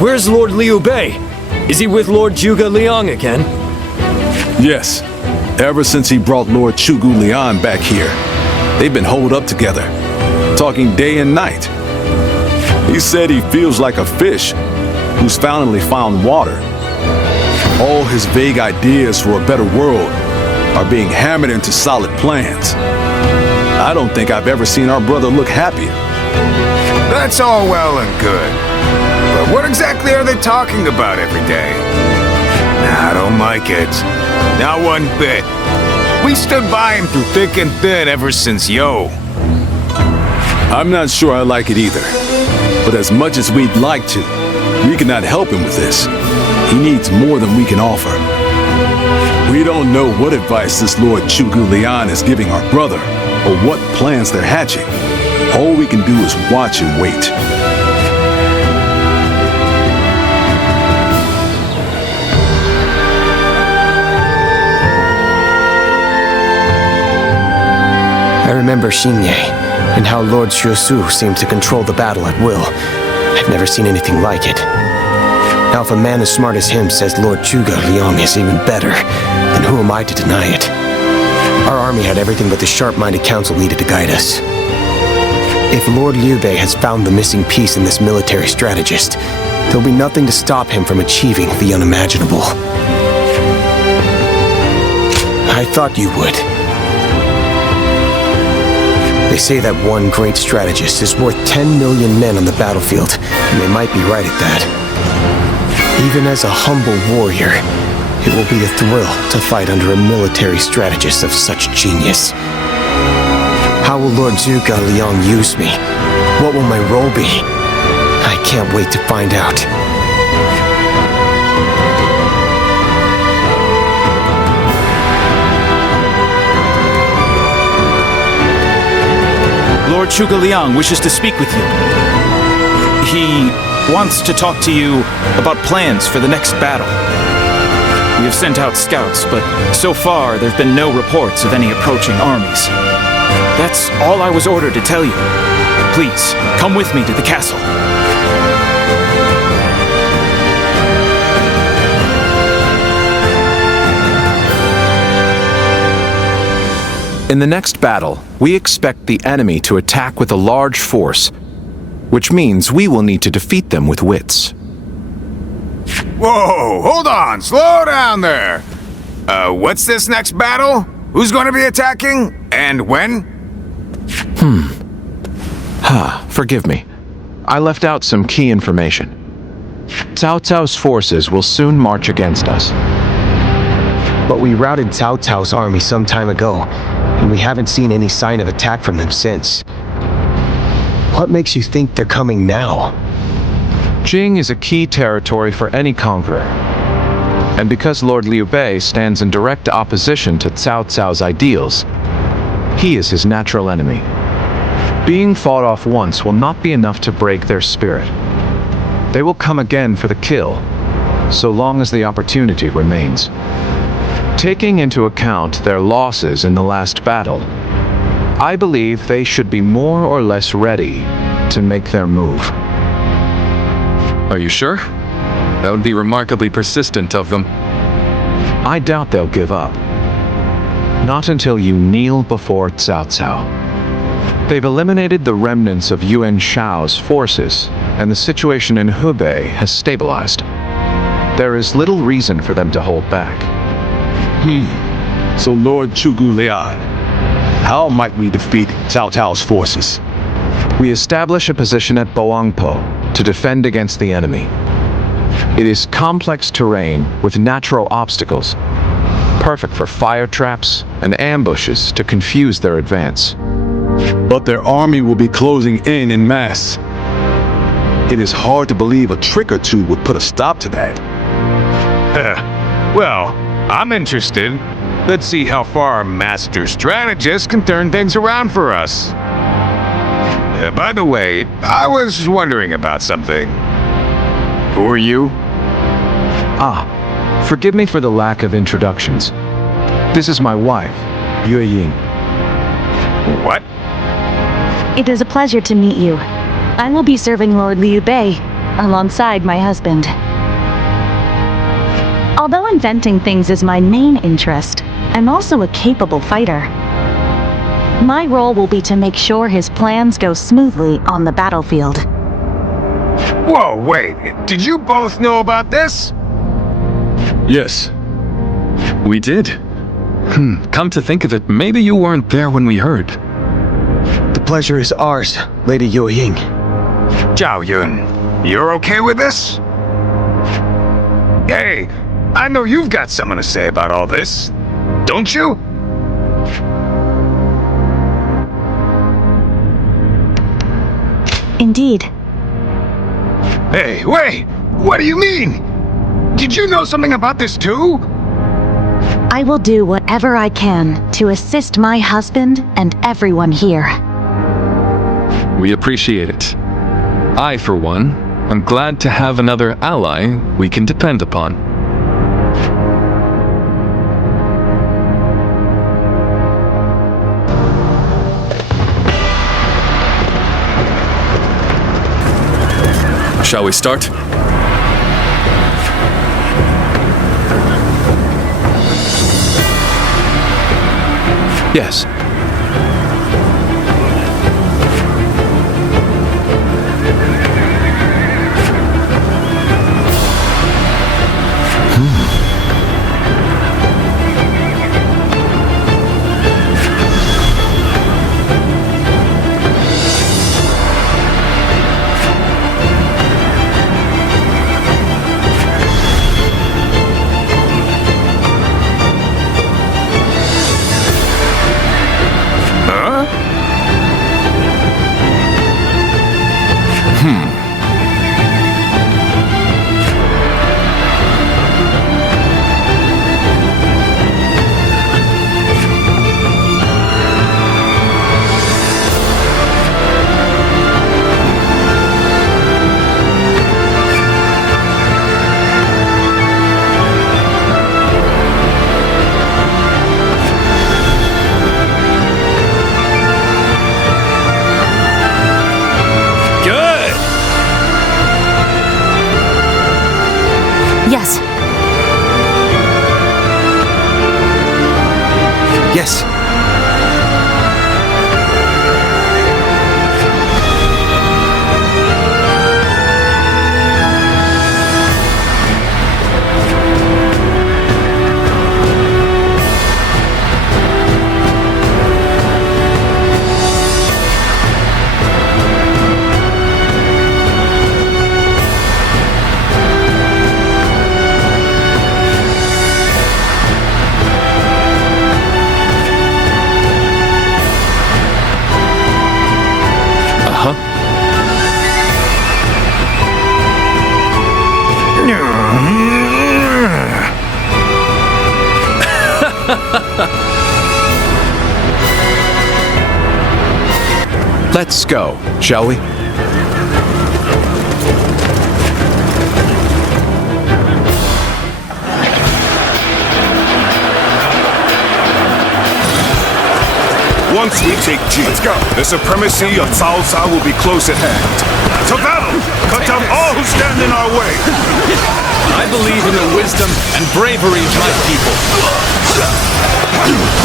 Where's Lord Liu Bei? Is he with Lord Zhuge Liang again? Yes. Ever since he brought Lord Zhuge Liang back here, they've been holed up together, talking day and night. He said he feels like a fish who's finally found water. All his vague ideas for a better world are being hammered into solid plans. I don't think I've ever seen our brother look happier. That's all well and good. But what exactly are they talking about every day? I don't like it. Not one bit. We stood by him through thick and thin ever since Yo. I'm not sure I like it either. But as much as we'd like to, we cannot help him with this. He needs more than we can offer. We don't know what advice this Lord Zhuge Liang is giving our brother, or what plans they're hatching. All we can do is watch and wait. I remember Xingye, and how Lord Xuesu seemed to control the battle at will. I've never seen anything like it. Now, if a man as smart as him says Lord Zhuge Liang is even better, then who am I to deny it? Our army had everything but the sharp-minded council needed to guide us. If Lord Liu Bei has found the missing piece in this military strategist, there'll be nothing to stop him from achieving the unimaginable. I thought you would. They say that one great strategist is worth 10 million men on the battlefield, and they might be right at that. Even as a humble warrior, it will be a thrill to fight under a military strategist of such genius. How will Lord Zhuge Liang use me? What will my role be? I can't wait to find out. Lord Zhuge Liang wishes to speak with you. He wants to talk to you about plans for the next battle. We have sent out scouts, but so far there have been no reports of any approaching armies. That's all I was ordered to tell you. Please, come with me to the castle. In the next battle, we expect the enemy to attack with a large force, which means we will need to defeat them with wits. Whoa, hold on, slow down there. What's this next battle? Who's going to be attacking? And when? Forgive me. I left out some key information. Cao Cao's forces will soon march against us. But we routed Cao Cao's army some time ago, and we haven't seen any sign of attack from them since. What makes you think they're coming now? Jing is a key territory for any conqueror. And because Lord Liu Bei stands in direct opposition to Cao Cao's ideals, he is his natural enemy. Being fought off once will not be enough to break their spirit. They will come again for the kill, so long as the opportunity remains. Taking into account their losses in the last battle, I believe they should be more or less ready to make their move. Are you sure? That would be remarkably persistent of them. I doubt they'll give up. Not until you kneel before Cao Cao. They've eliminated the remnants of Yuan Shao's forces, and the situation in Hubei has stabilized. There is little reason for them to hold back. So Lord Zhuge Liang, how might we defeat Cao Cao's forces? We establish a position at Boangpo to defend against the enemy. It is complex terrain with natural obstacles, perfect for fire traps and ambushes to confuse their advance. But their army will be closing in mass. It is hard to believe a trick or two would put a stop to that. Well, I'm interested. Let's see how far our master strategist can turn things around for us. By the way, I was wondering about something. Who are you? Forgive me for the lack of introductions. This is my wife, Yue Ying. What? It is a pleasure to meet you. I will be serving Lord Liu Bei alongside my husband. Although inventing things is my main interest, I'm also a capable fighter. My role will be to make sure his plans go smoothly on the battlefield. Whoa, wait. Did you both know about this? Yes. We did. Come to think of it, maybe you weren't there when we heard. The pleasure is ours, Lady Yue Ying. Zhao Yun, you're okay with this? Hey, I know you've got something to say about all this, don't you? Indeed. Hey, wait! What do you mean? Did you know something about this too? I will do whatever I can to assist my husband and everyone here. We appreciate it. I, for one, am glad to have another ally we can depend upon. Shall we start? Yes. Yes. Yes. Let's go, shall we? Once we take G, the supremacy of Cao Cao will be close at hand. To battle! Cut down all who stand in our way! I believe in the wisdom and bravery of my people.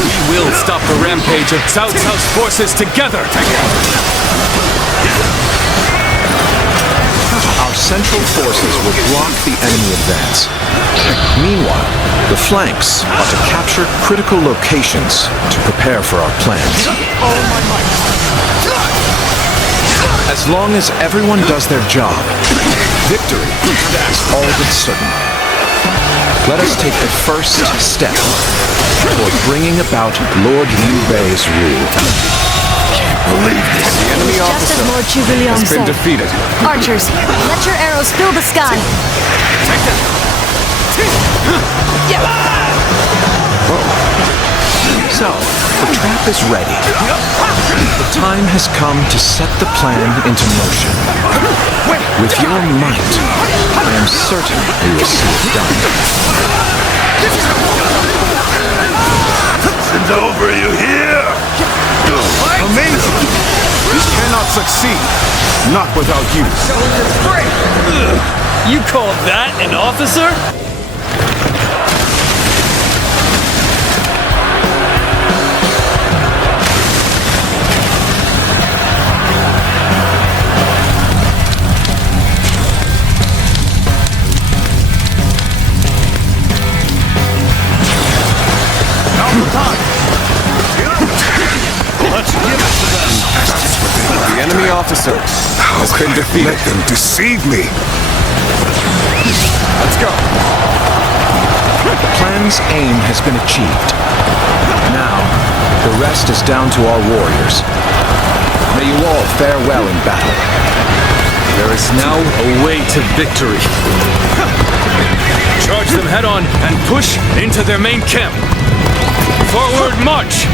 We will stop the rampage of Cao Cao's forces together! Our central forces will block the enemy advance. Meanwhile, the flanks are to capture critical locations to prepare for our plans. As long as everyone does their job, victory is all but certain. Let us take the first step toward bringing about Lord Liu Bei's rule. Believe this. The enemy Just officer as Lord Zhuge has been said. defeated. Archers, let your arrows fill the sky. So, the trap is ready. The time has come to set the plan into motion. With your might, I am certain we will see it done. It's over, you hear? Amazing! This cannot succeed. Not without you. You call that an officer? Let's give it to them. The enemy officer has been defeated. Let them deceive me. Let's go. The plan's aim has been achieved. Now, the rest is down to our warriors. May you all fare well in battle. There is now a way to victory. Charge them head on and push into their main camp. Forward march!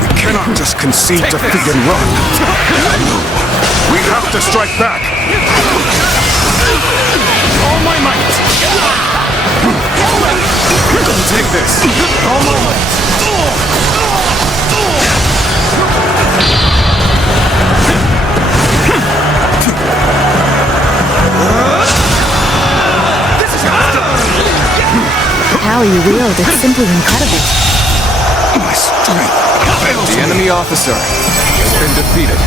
We cannot just concede defeat and run. We have to strike back. All my might! Take this. All my might! How how you wield, it's simply incredible. My strength fails The me. enemy officer has been defeated.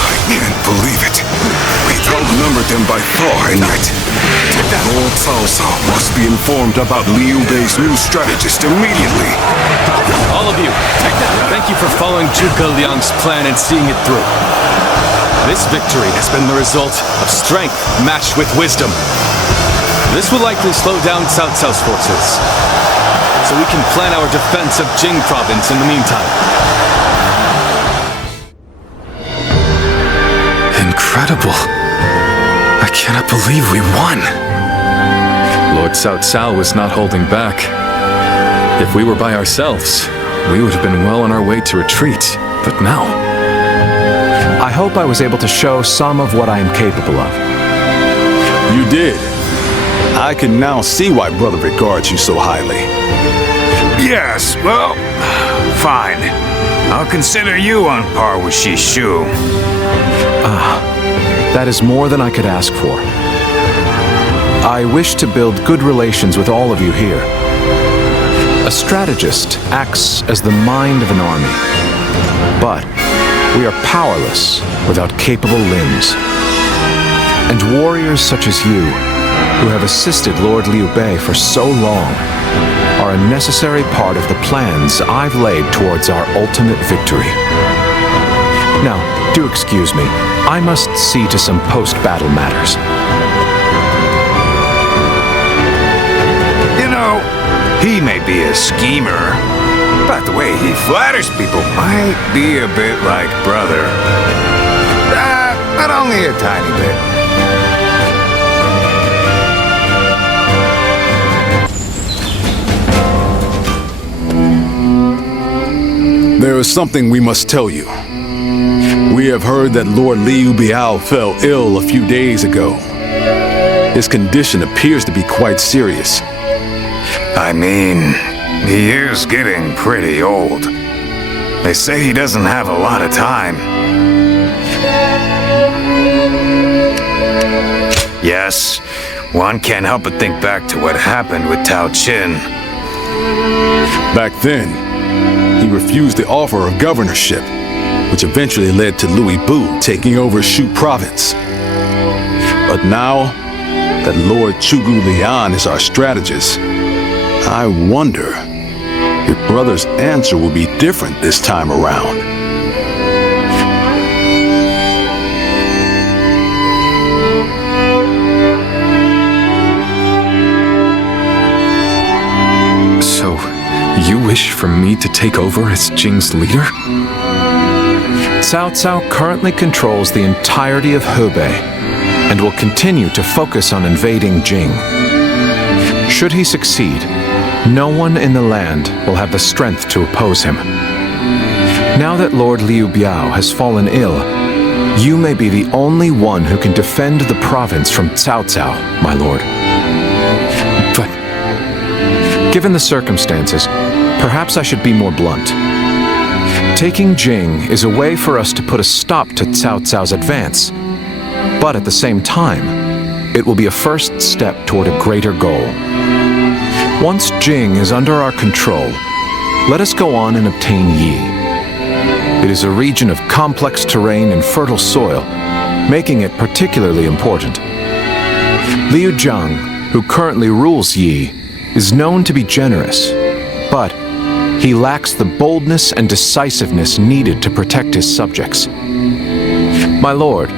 I can't believe it. We've outnumbered them by far, and yet Lord Cao Cao must be informed about Liu Bei's new strategist immediately. All of you, thank you for following Zhuge Liang's plan and seeing it through. This victory has been the result of strength matched with wisdom. This will likely slow down Cao Cao's forces, so we can plan our defense of Jing province in the meantime. Incredible. I cannot believe we won. Lord Cao Cao was not holding back. If we were by ourselves, we would have been well on our way to retreat, but now... I hope I was able to show some of what I am capable of. You did. I can now see why Brother regards you so highly. Yes, well, fine. I'll consider you on par with Shishu. That is more than I could ask for. I wish to build good relations with all of you here. A strategist acts as the mind of an army, but we are powerless without capable limbs. And warriors such as you, who have assisted Lord Liu Bei for so long, are a necessary part of the plans I've laid towards our ultimate victory. Now, do excuse me. I must see to some post-battle matters. You know, he may be a schemer, but the way he flatters people might be a bit like brother. But only a tiny bit. There is something we must tell you. We have heard that Lord Liu Biao fell ill a few days ago. His condition appears to be quite serious. I mean, he is getting pretty old. They say he doesn't have a lot of time. Yes, one can't help but think back to what happened with Tao Qin. Back then, he refused the offer of governorship, which eventually led to Louis Bu taking over Shu province. But now that Lord Zhuge Liang is our strategist, I wonder if Brother's answer will be different this time around. So, you wish for me to take over as Jing's leader? Cao Cao currently controls the entirety of Hebei and will continue to focus on invading Jing. Should he succeed, no one in the land will have the strength to oppose him. Now that Lord Liu Biao has fallen ill, you may be the only one who can defend the province from Cao Cao, my lord. But... given the circumstances, perhaps I should be more blunt. Taking Jing is a way for us to put a stop to Cao Cao's advance, but at the same time, it will be a first step toward a greater goal. Once Jing is under our control, let us go on and obtain Yi. It is a region of complex terrain and fertile soil, making it particularly important. Liu Zhang, who currently rules Yi, is known to be generous, but he lacks the boldness and decisiveness needed to protect his subjects. My lord,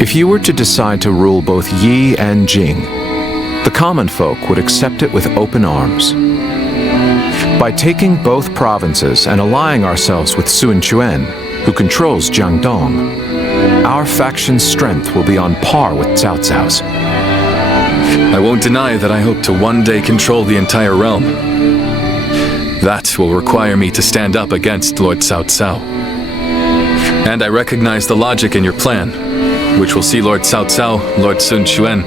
if you were to decide to rule both Yi and Jing, the common folk would accept it with open arms. By taking both provinces and allying ourselves with Sun Quan, who controls Jiangdong, our faction's strength will be on par with Cao Cao's. I won't deny that I hope to one day control the entire realm. That will require me to stand up against Lord Cao Cao. And I recognize the logic in your plan, which will see Lord Cao Cao, Lord Sun Quan,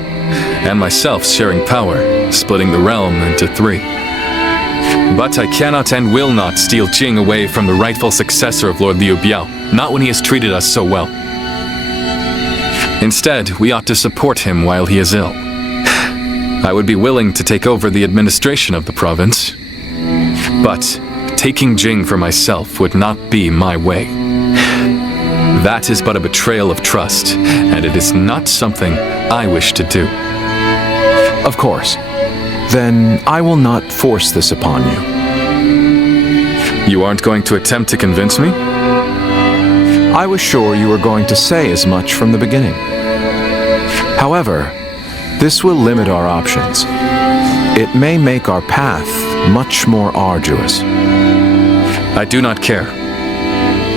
and myself sharing power, splitting the realm into 3. But I cannot and will not steal Jing away from the rightful successor of Lord Liu Biao, not when he has treated us so well. Instead, we ought to support him while he is ill. I would be willing to take over the administration of the province. But taking Jing for myself would not be my way. That is but a betrayal of trust, and it is not something I wish to do. Of course. Then I will not force this upon you. You aren't going to attempt to convince me? I was sure you were going to say as much from the beginning. However, this will limit our options. It may make our path much more arduous. I do not care.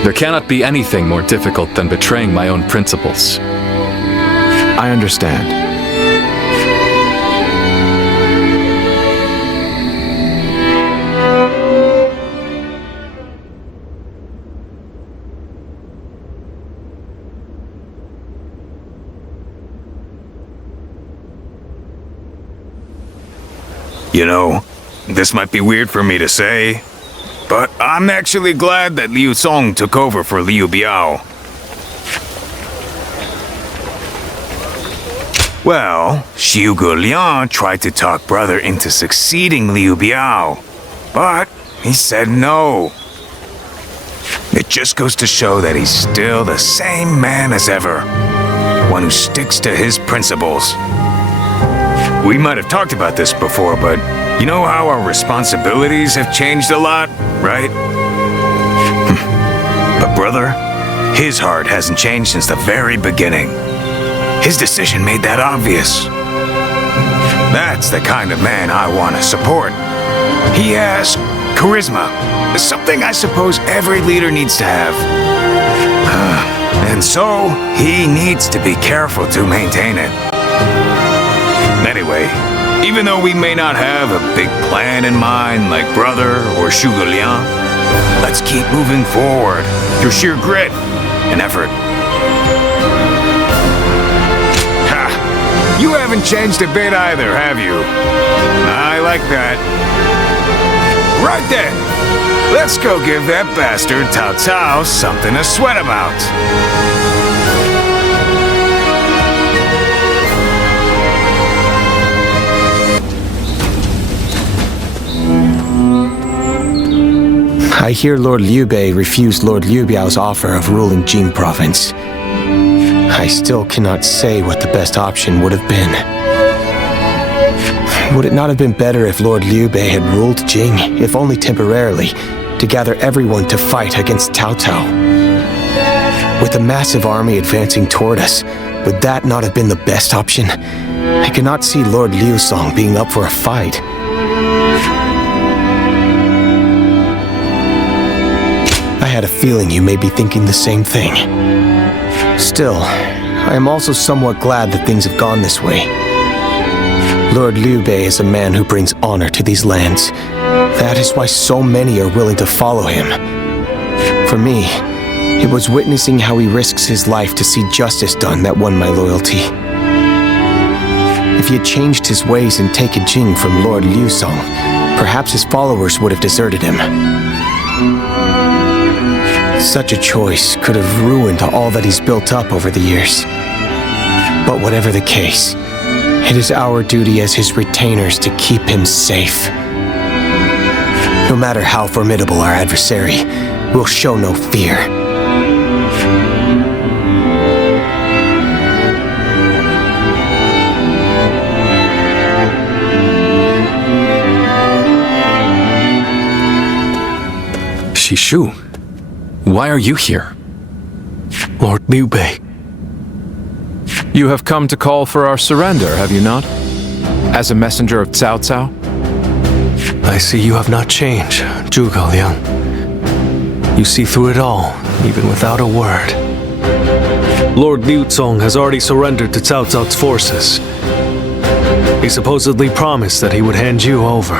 There cannot be anything more difficult than betraying my own principles. I understand. You know, this might be weird for me to say, but I'm actually glad that Liu Song took over for Liu Biao. Well, Xiu Guoliang tried to talk brother into succeeding Liu Biao, but he said no. It just goes to show that he's still the same man as ever, one who sticks to his principles. We might have talked about this before, but you know how our responsibilities have changed a lot, right? But brother, his heart hasn't changed since the very beginning. His decision made that obvious. That's the kind of man I want to support. He has charisma, something I suppose every leader needs to have. And so, he needs to be careful to maintain it. Anyway, even though we may not have a big plan in mind like brother or Xiu Guoliang, let's keep moving forward through sheer grit and effort. Ha! You haven't changed a bit either, have you? I like that. Right then, let's go give that bastard Cao Cao something to sweat about. I hear Lord Liu Bei refused Lord Liu Biao's offer of ruling Jing province. I still cannot say what the best option would have been. Would it not have been better if Lord Liu Bei had ruled Jing, if only temporarily, to gather everyone to fight against Cao Cao? With a massive army advancing toward us, would that not have been the best option? I cannot see Lord Liu Song being up for a fight. I had a feeling you may be thinking the same thing. Still, I am also somewhat glad that things have gone this way. Lord Liu Bei is a man who brings honor to these lands. That is why so many are willing to follow him. For me, it was witnessing how he risks his life to see justice done that won my loyalty. If he had changed his ways and taken Jing from Lord Liu Song, perhaps his followers would have deserted him. Such a choice could have ruined all that he's built up over the years. But whatever the case, it is our duty as his retainers to keep him safe. No matter how formidable our adversary, we'll show no fear. Shishu, why are you here? Lord Liu Bei. You have come to call for our surrender, have you not? As a messenger of Cao Cao? I see you have not changed, Zhuge Liang. You see through it all, even without a word. Lord Liu Zong has already surrendered to Cao Cao's forces. He supposedly promised that he would hand you over.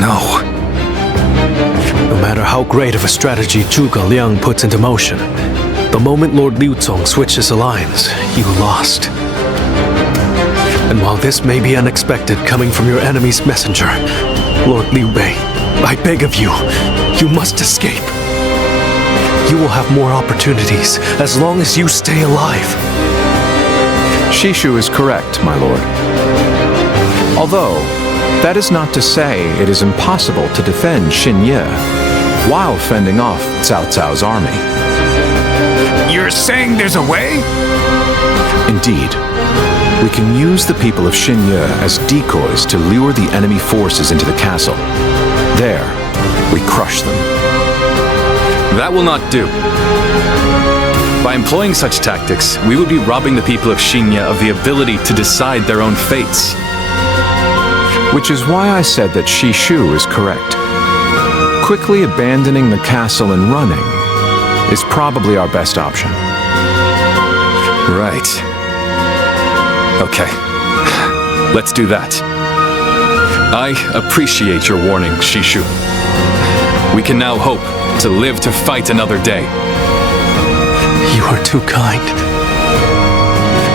No. No matter how great of a strategy Zhuge Liang puts into motion, the moment Lord Liu Zong switched his alliance, you lost. And while this may be unexpected coming from your enemy's messenger, Lord Liu Bei, I beg of you, you must escape. You will have more opportunities as long as you stay alive. Shishu is correct, my lord. Although, that is not to say it is impossible to defend Xinye while fending off Cao Cao's army. You're saying there's a way? Indeed. We can use the people of Xinye as decoys to lure the enemy forces into the castle. There, we crush them. That will not do. By employing such tactics, we would be robbing the people of Xinye of the ability to decide their own fates. Which is why I said that Shishu is correct. Quickly abandoning the castle and running is probably our best option. Right. Okay. Let's do that. I appreciate your warning, Shishu. We can now hope to live to fight another day. You are too kind.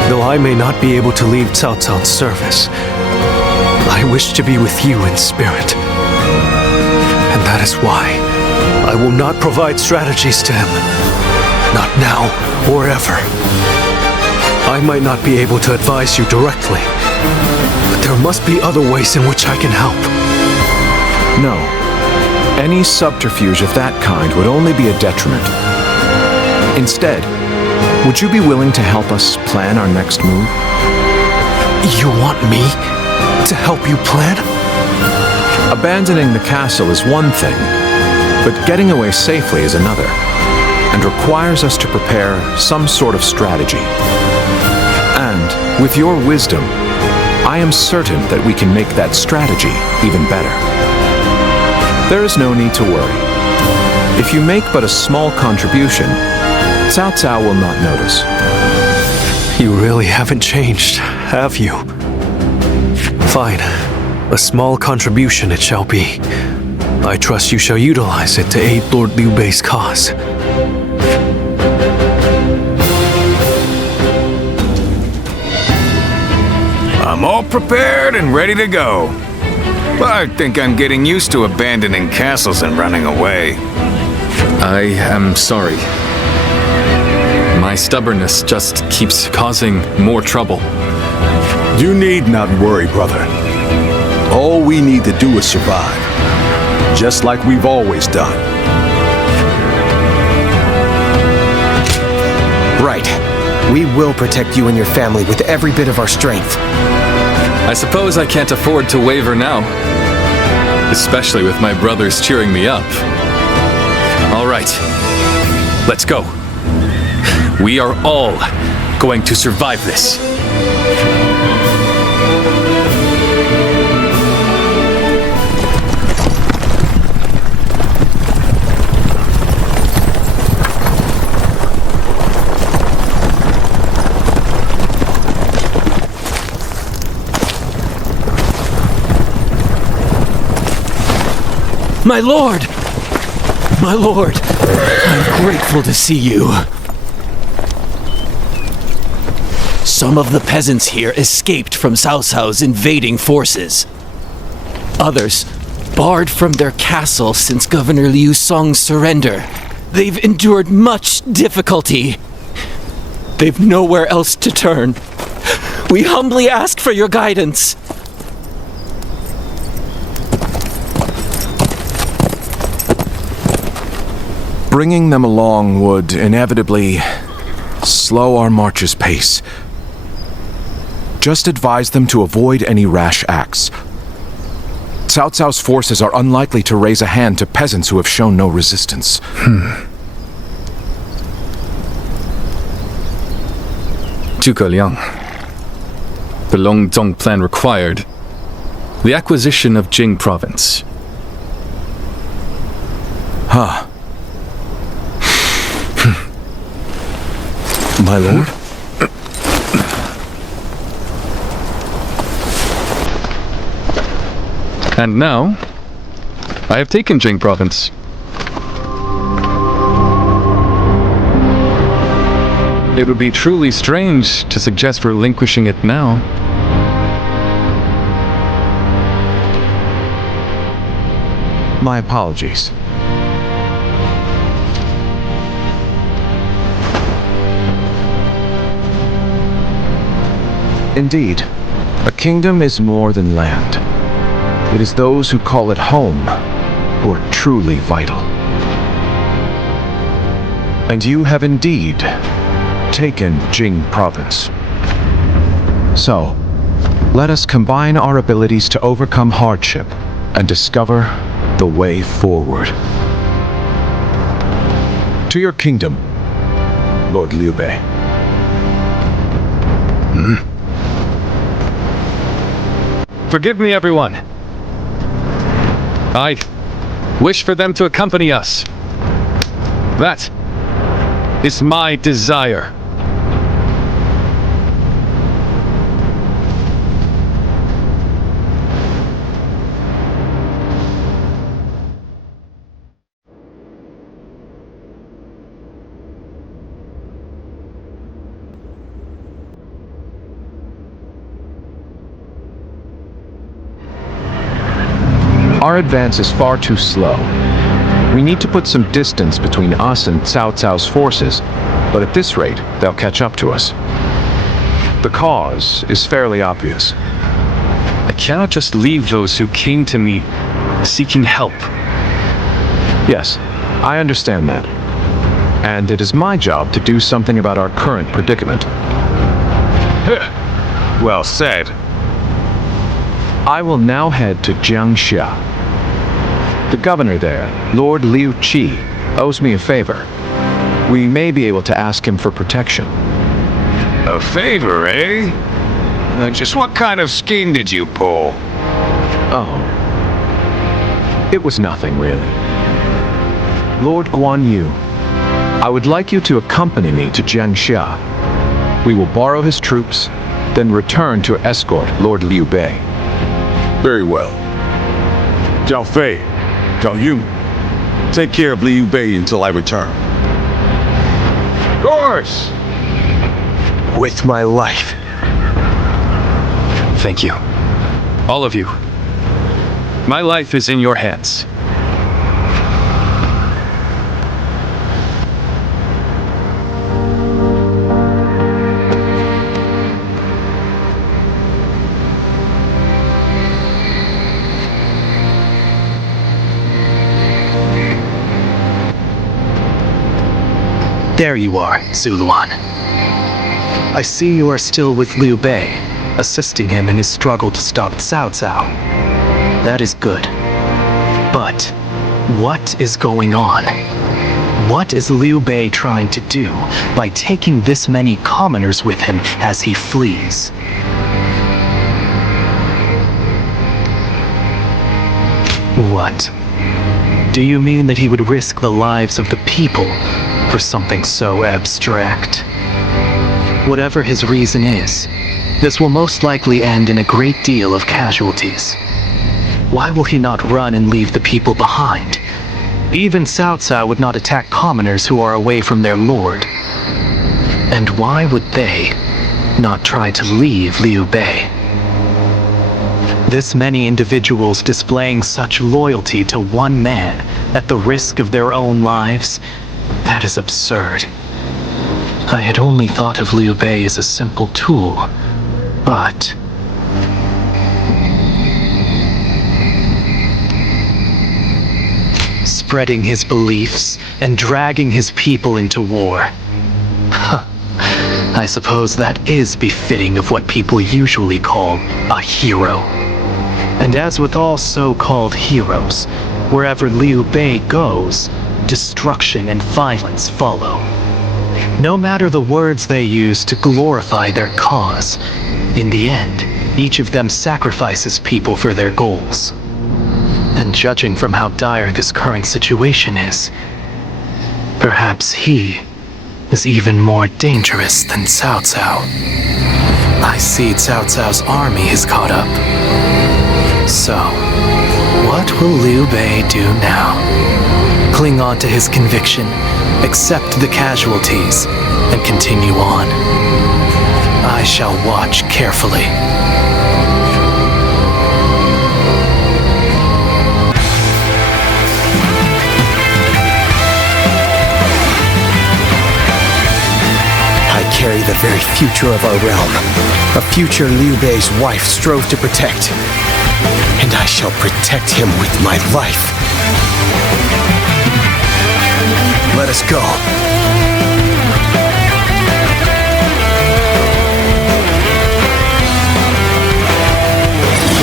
Though I may not be able to leave Cao Cao's service, I wish to be with you in spirit. And that is why I will not provide strategies to him. Not now or ever. I might not be able to advise you directly, but there must be other ways in which I can help. No. Any subterfuge of that kind would only be a detriment. Instead, would you be willing to help us plan our next move? You want me to help you plan? Abandoning the castle is one thing, but getting away safely is another, and requires us to prepare some sort of strategy. And, with your wisdom, I am certain that we can make that strategy even better. There is no need to worry. If you make but a small contribution, Cao Cao will not notice. You really haven't changed, have you? Fine. A small contribution it shall be. I trust you shall utilize it to aid Lord Liu Bei's cause. I'm all prepared and ready to go. But I think I'm getting used to abandoning castles and running away. I am sorry. My stubbornness just keeps causing more trouble. You need not worry, brother. All we need to do is survive. Just like we've always done. Right. We will protect you and your family with every bit of our strength. I suppose I can't afford to waver now. Especially with my brothers cheering me up. All right. Let's go. We are all going to survive this. My lord! My lord! I'm grateful to see you. Some of the peasants here escaped from Cao Cao's invading forces. Others barred from their castle since Governor Liu Song's surrender. They've endured much difficulty. They've nowhere else to turn. We humbly ask for your guidance. Bringing them along would inevitably slow our march's pace. Just advise them to avoid any rash acts. Cao Cao's forces are unlikely to raise a hand to peasants who have shown no resistance. Zhuge Liang. The Longzong plan required the acquisition of Jing province. Huh. My lord? And now, I have taken Jing province. It would be truly strange to suggest relinquishing it now. My apologies. Indeed. A kingdom is more than land. It is those who call it home who are truly vital. And you have indeed taken Jing province. So, let us combine our abilities to overcome hardship and discover the way forward. To your kingdom, Lord Liu Bei. Forgive me, everyone. I wish for them to accompany us. That is my desire. Our advance is far too slow. We need to put some distance between us and Cao Cao's forces, but at this rate, they'll catch up to us. The cause is fairly obvious. I cannot just leave those who came to me seeking help. Yes, I understand that. And it is my job to do something about our current predicament. Well said. I will now head to Jiangxia. The governor there, Lord Liu Qi, owes me a favor. We may be able to ask him for protection. A favor, eh? Just what kind of scheme did you pull? Oh. It was nothing, really. Lord Guan Yu, I would like you to accompany me to Jiangxia. We will borrow his troops, then return to escort Lord Liu Bei. Very well. Zhao Fei, Zhao Yun, take care of Liu Bei until I return. Of course! With my life. Thank you. All of you. My life is in your hands. There you are, Zuluan. I see you are still with Liu Bei, assisting him in his struggle to stop Cao Cao. That is good. But what is going on? What is Liu Bei trying to do by taking this many commoners with him as he flees? What? Do you mean that he would risk the lives of the people for something so abstract? Whatever his reason is, this will most likely end in a great deal of casualties. Why will he not run and leave the people behind? Even Cao Cao would not attack commoners who are away from their lord. And why would they not try to leave Liu Bei? This many individuals displaying such loyalty to one man at the risk of their own lives, that is absurd. I had only thought of Liu Bei as a simple tool, but... spreading his beliefs and dragging his people into war. I suppose that is befitting of what people usually call a hero. And as with all so-called heroes, wherever Liu Bei goes, destruction and violence follow. No matter the words they use to glorify their cause, in the end, each of them sacrifices people for their goals. And judging from how dire this current situation is, perhaps he is even more dangerous than Cao Cao. I see Cao Cao's army has caught up. So, what will Liu Bei do now? Cling on to his conviction, accept the casualties, and continue on. I shall watch carefully. I carry the the very future of our realm. A future Liu Bei's wife strove to protect. And I shall protect him with my life. Let us go.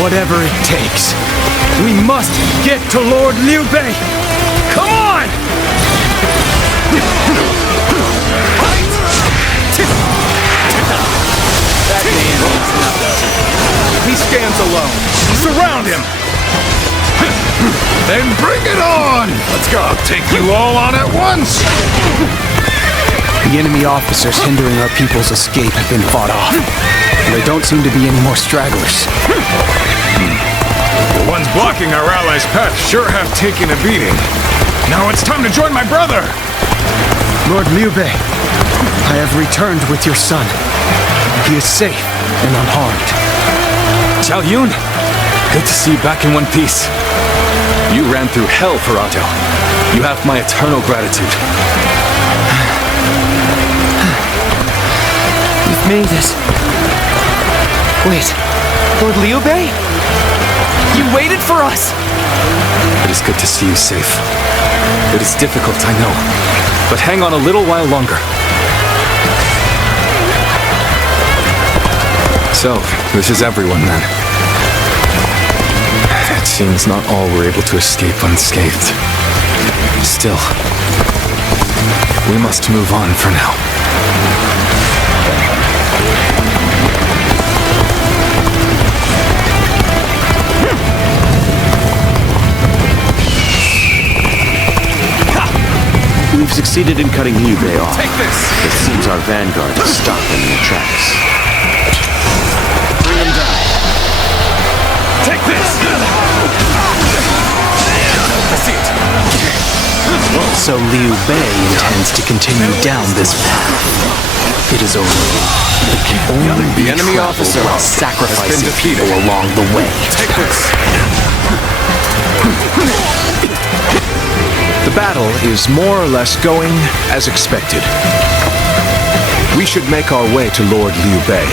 Whatever it takes. We must get to Lord Liu Bei! Come on! That man needs nothing. He stands alone. Surround him! Then bring it on! Let's go. I'll take you all on at once! The enemy officers hindering our people's escape have been fought off. There don't seem to be any more stragglers. The ones blocking our allies' path sure have taken a beating. Now it's time to join my brother! Lord Liu Bei, I have returned with your son. He is safe and unharmed. Xiao Yun, good to see you back in one piece. You ran through hell for Otto. You have my eternal gratitude. We've made it. Wait, Lord Liu Bei? You waited for us! It is good to see you safe. It is difficult, I know. But hang on a little while longer. So, this is everyone then. It seems not all were able to escape unscathed. Still, we must move on for now. We've succeeded in cutting Liu Bei off. Take this! It seems our vanguard is stopped in their tracks. Bring them down. Take this! I see it. So Liu Bei intends to continue down this path. It is over. It can only be The enemy traveled officer while has sacrificing been defeated. people along the way. Take this! The battle is more or less going as expected. We should make our way to Lord Liu Bei.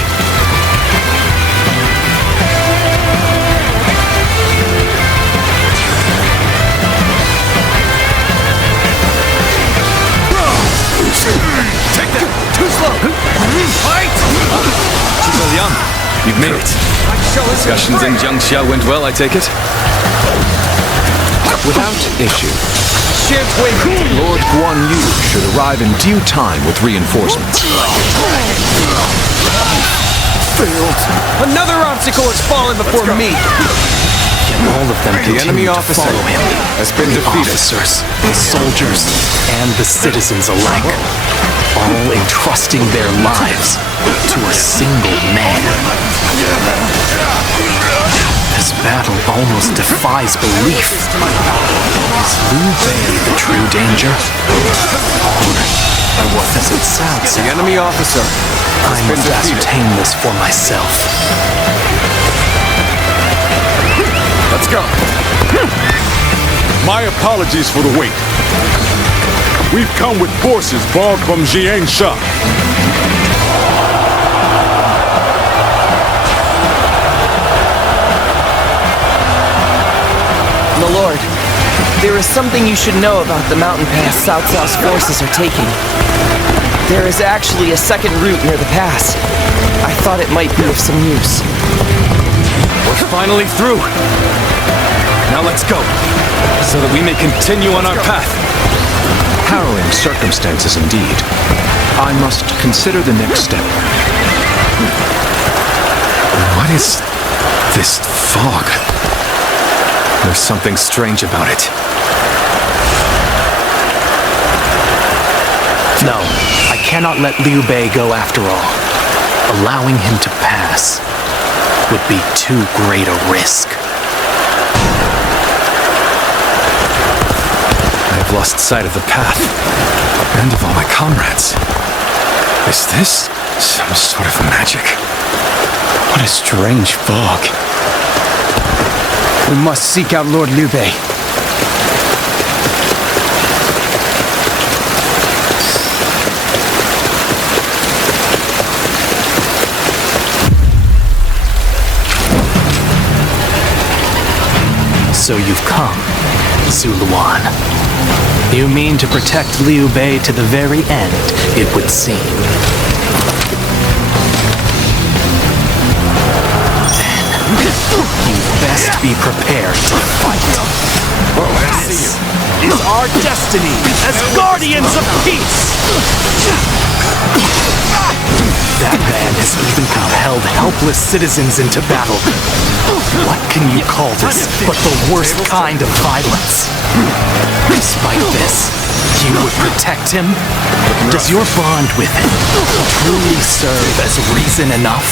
Take that! Too slow! Fight! Liang, you've made it. Discussions in Jiangxia went well, I take it? Without issue. Lord Guan Yu should arrive in due time with reinforcements. Failed. Another obstacle has fallen before me. Yet all of them continue to follow him. Has been The defeated. officers, the soldiers, and the citizens alike, all entrusting their lives to a single man. This battle almost defies belief. Is Liu Bei the true danger? Or was it Cao Cao? The enemy officer I must ascertain this for myself. Let's go. My apologies for the wait. We've come with forces borrowed from Jiangsha. My lord, there is something you should know about the mountain pass Cao Cao's forces are taking. There is actually a second route near the pass. I thought it might be of some use. We're finally through. Now let's go, so that we may continue on our path. Harrowing circumstances indeed. I must consider the next step. What is this fog? There's something strange about it. No, I cannot let Liu Bei go after all. Allowing him to pass would be too great a risk. I've lost sight of the path, and of all my comrades. Is this some sort of magic? What a strange fog. We must seek out Lord Liu Bei. So you've come, Zuluan. You mean to protect Liu Bei to the very end, it would seem. Then, you best be prepared to fight. This is our destiny as guardians of peace! That man has even compelled helpless citizens into battle. What can you call this but the worst kind of violence? Despite this, you would protect him? Does your bond with him truly serve as reason enough?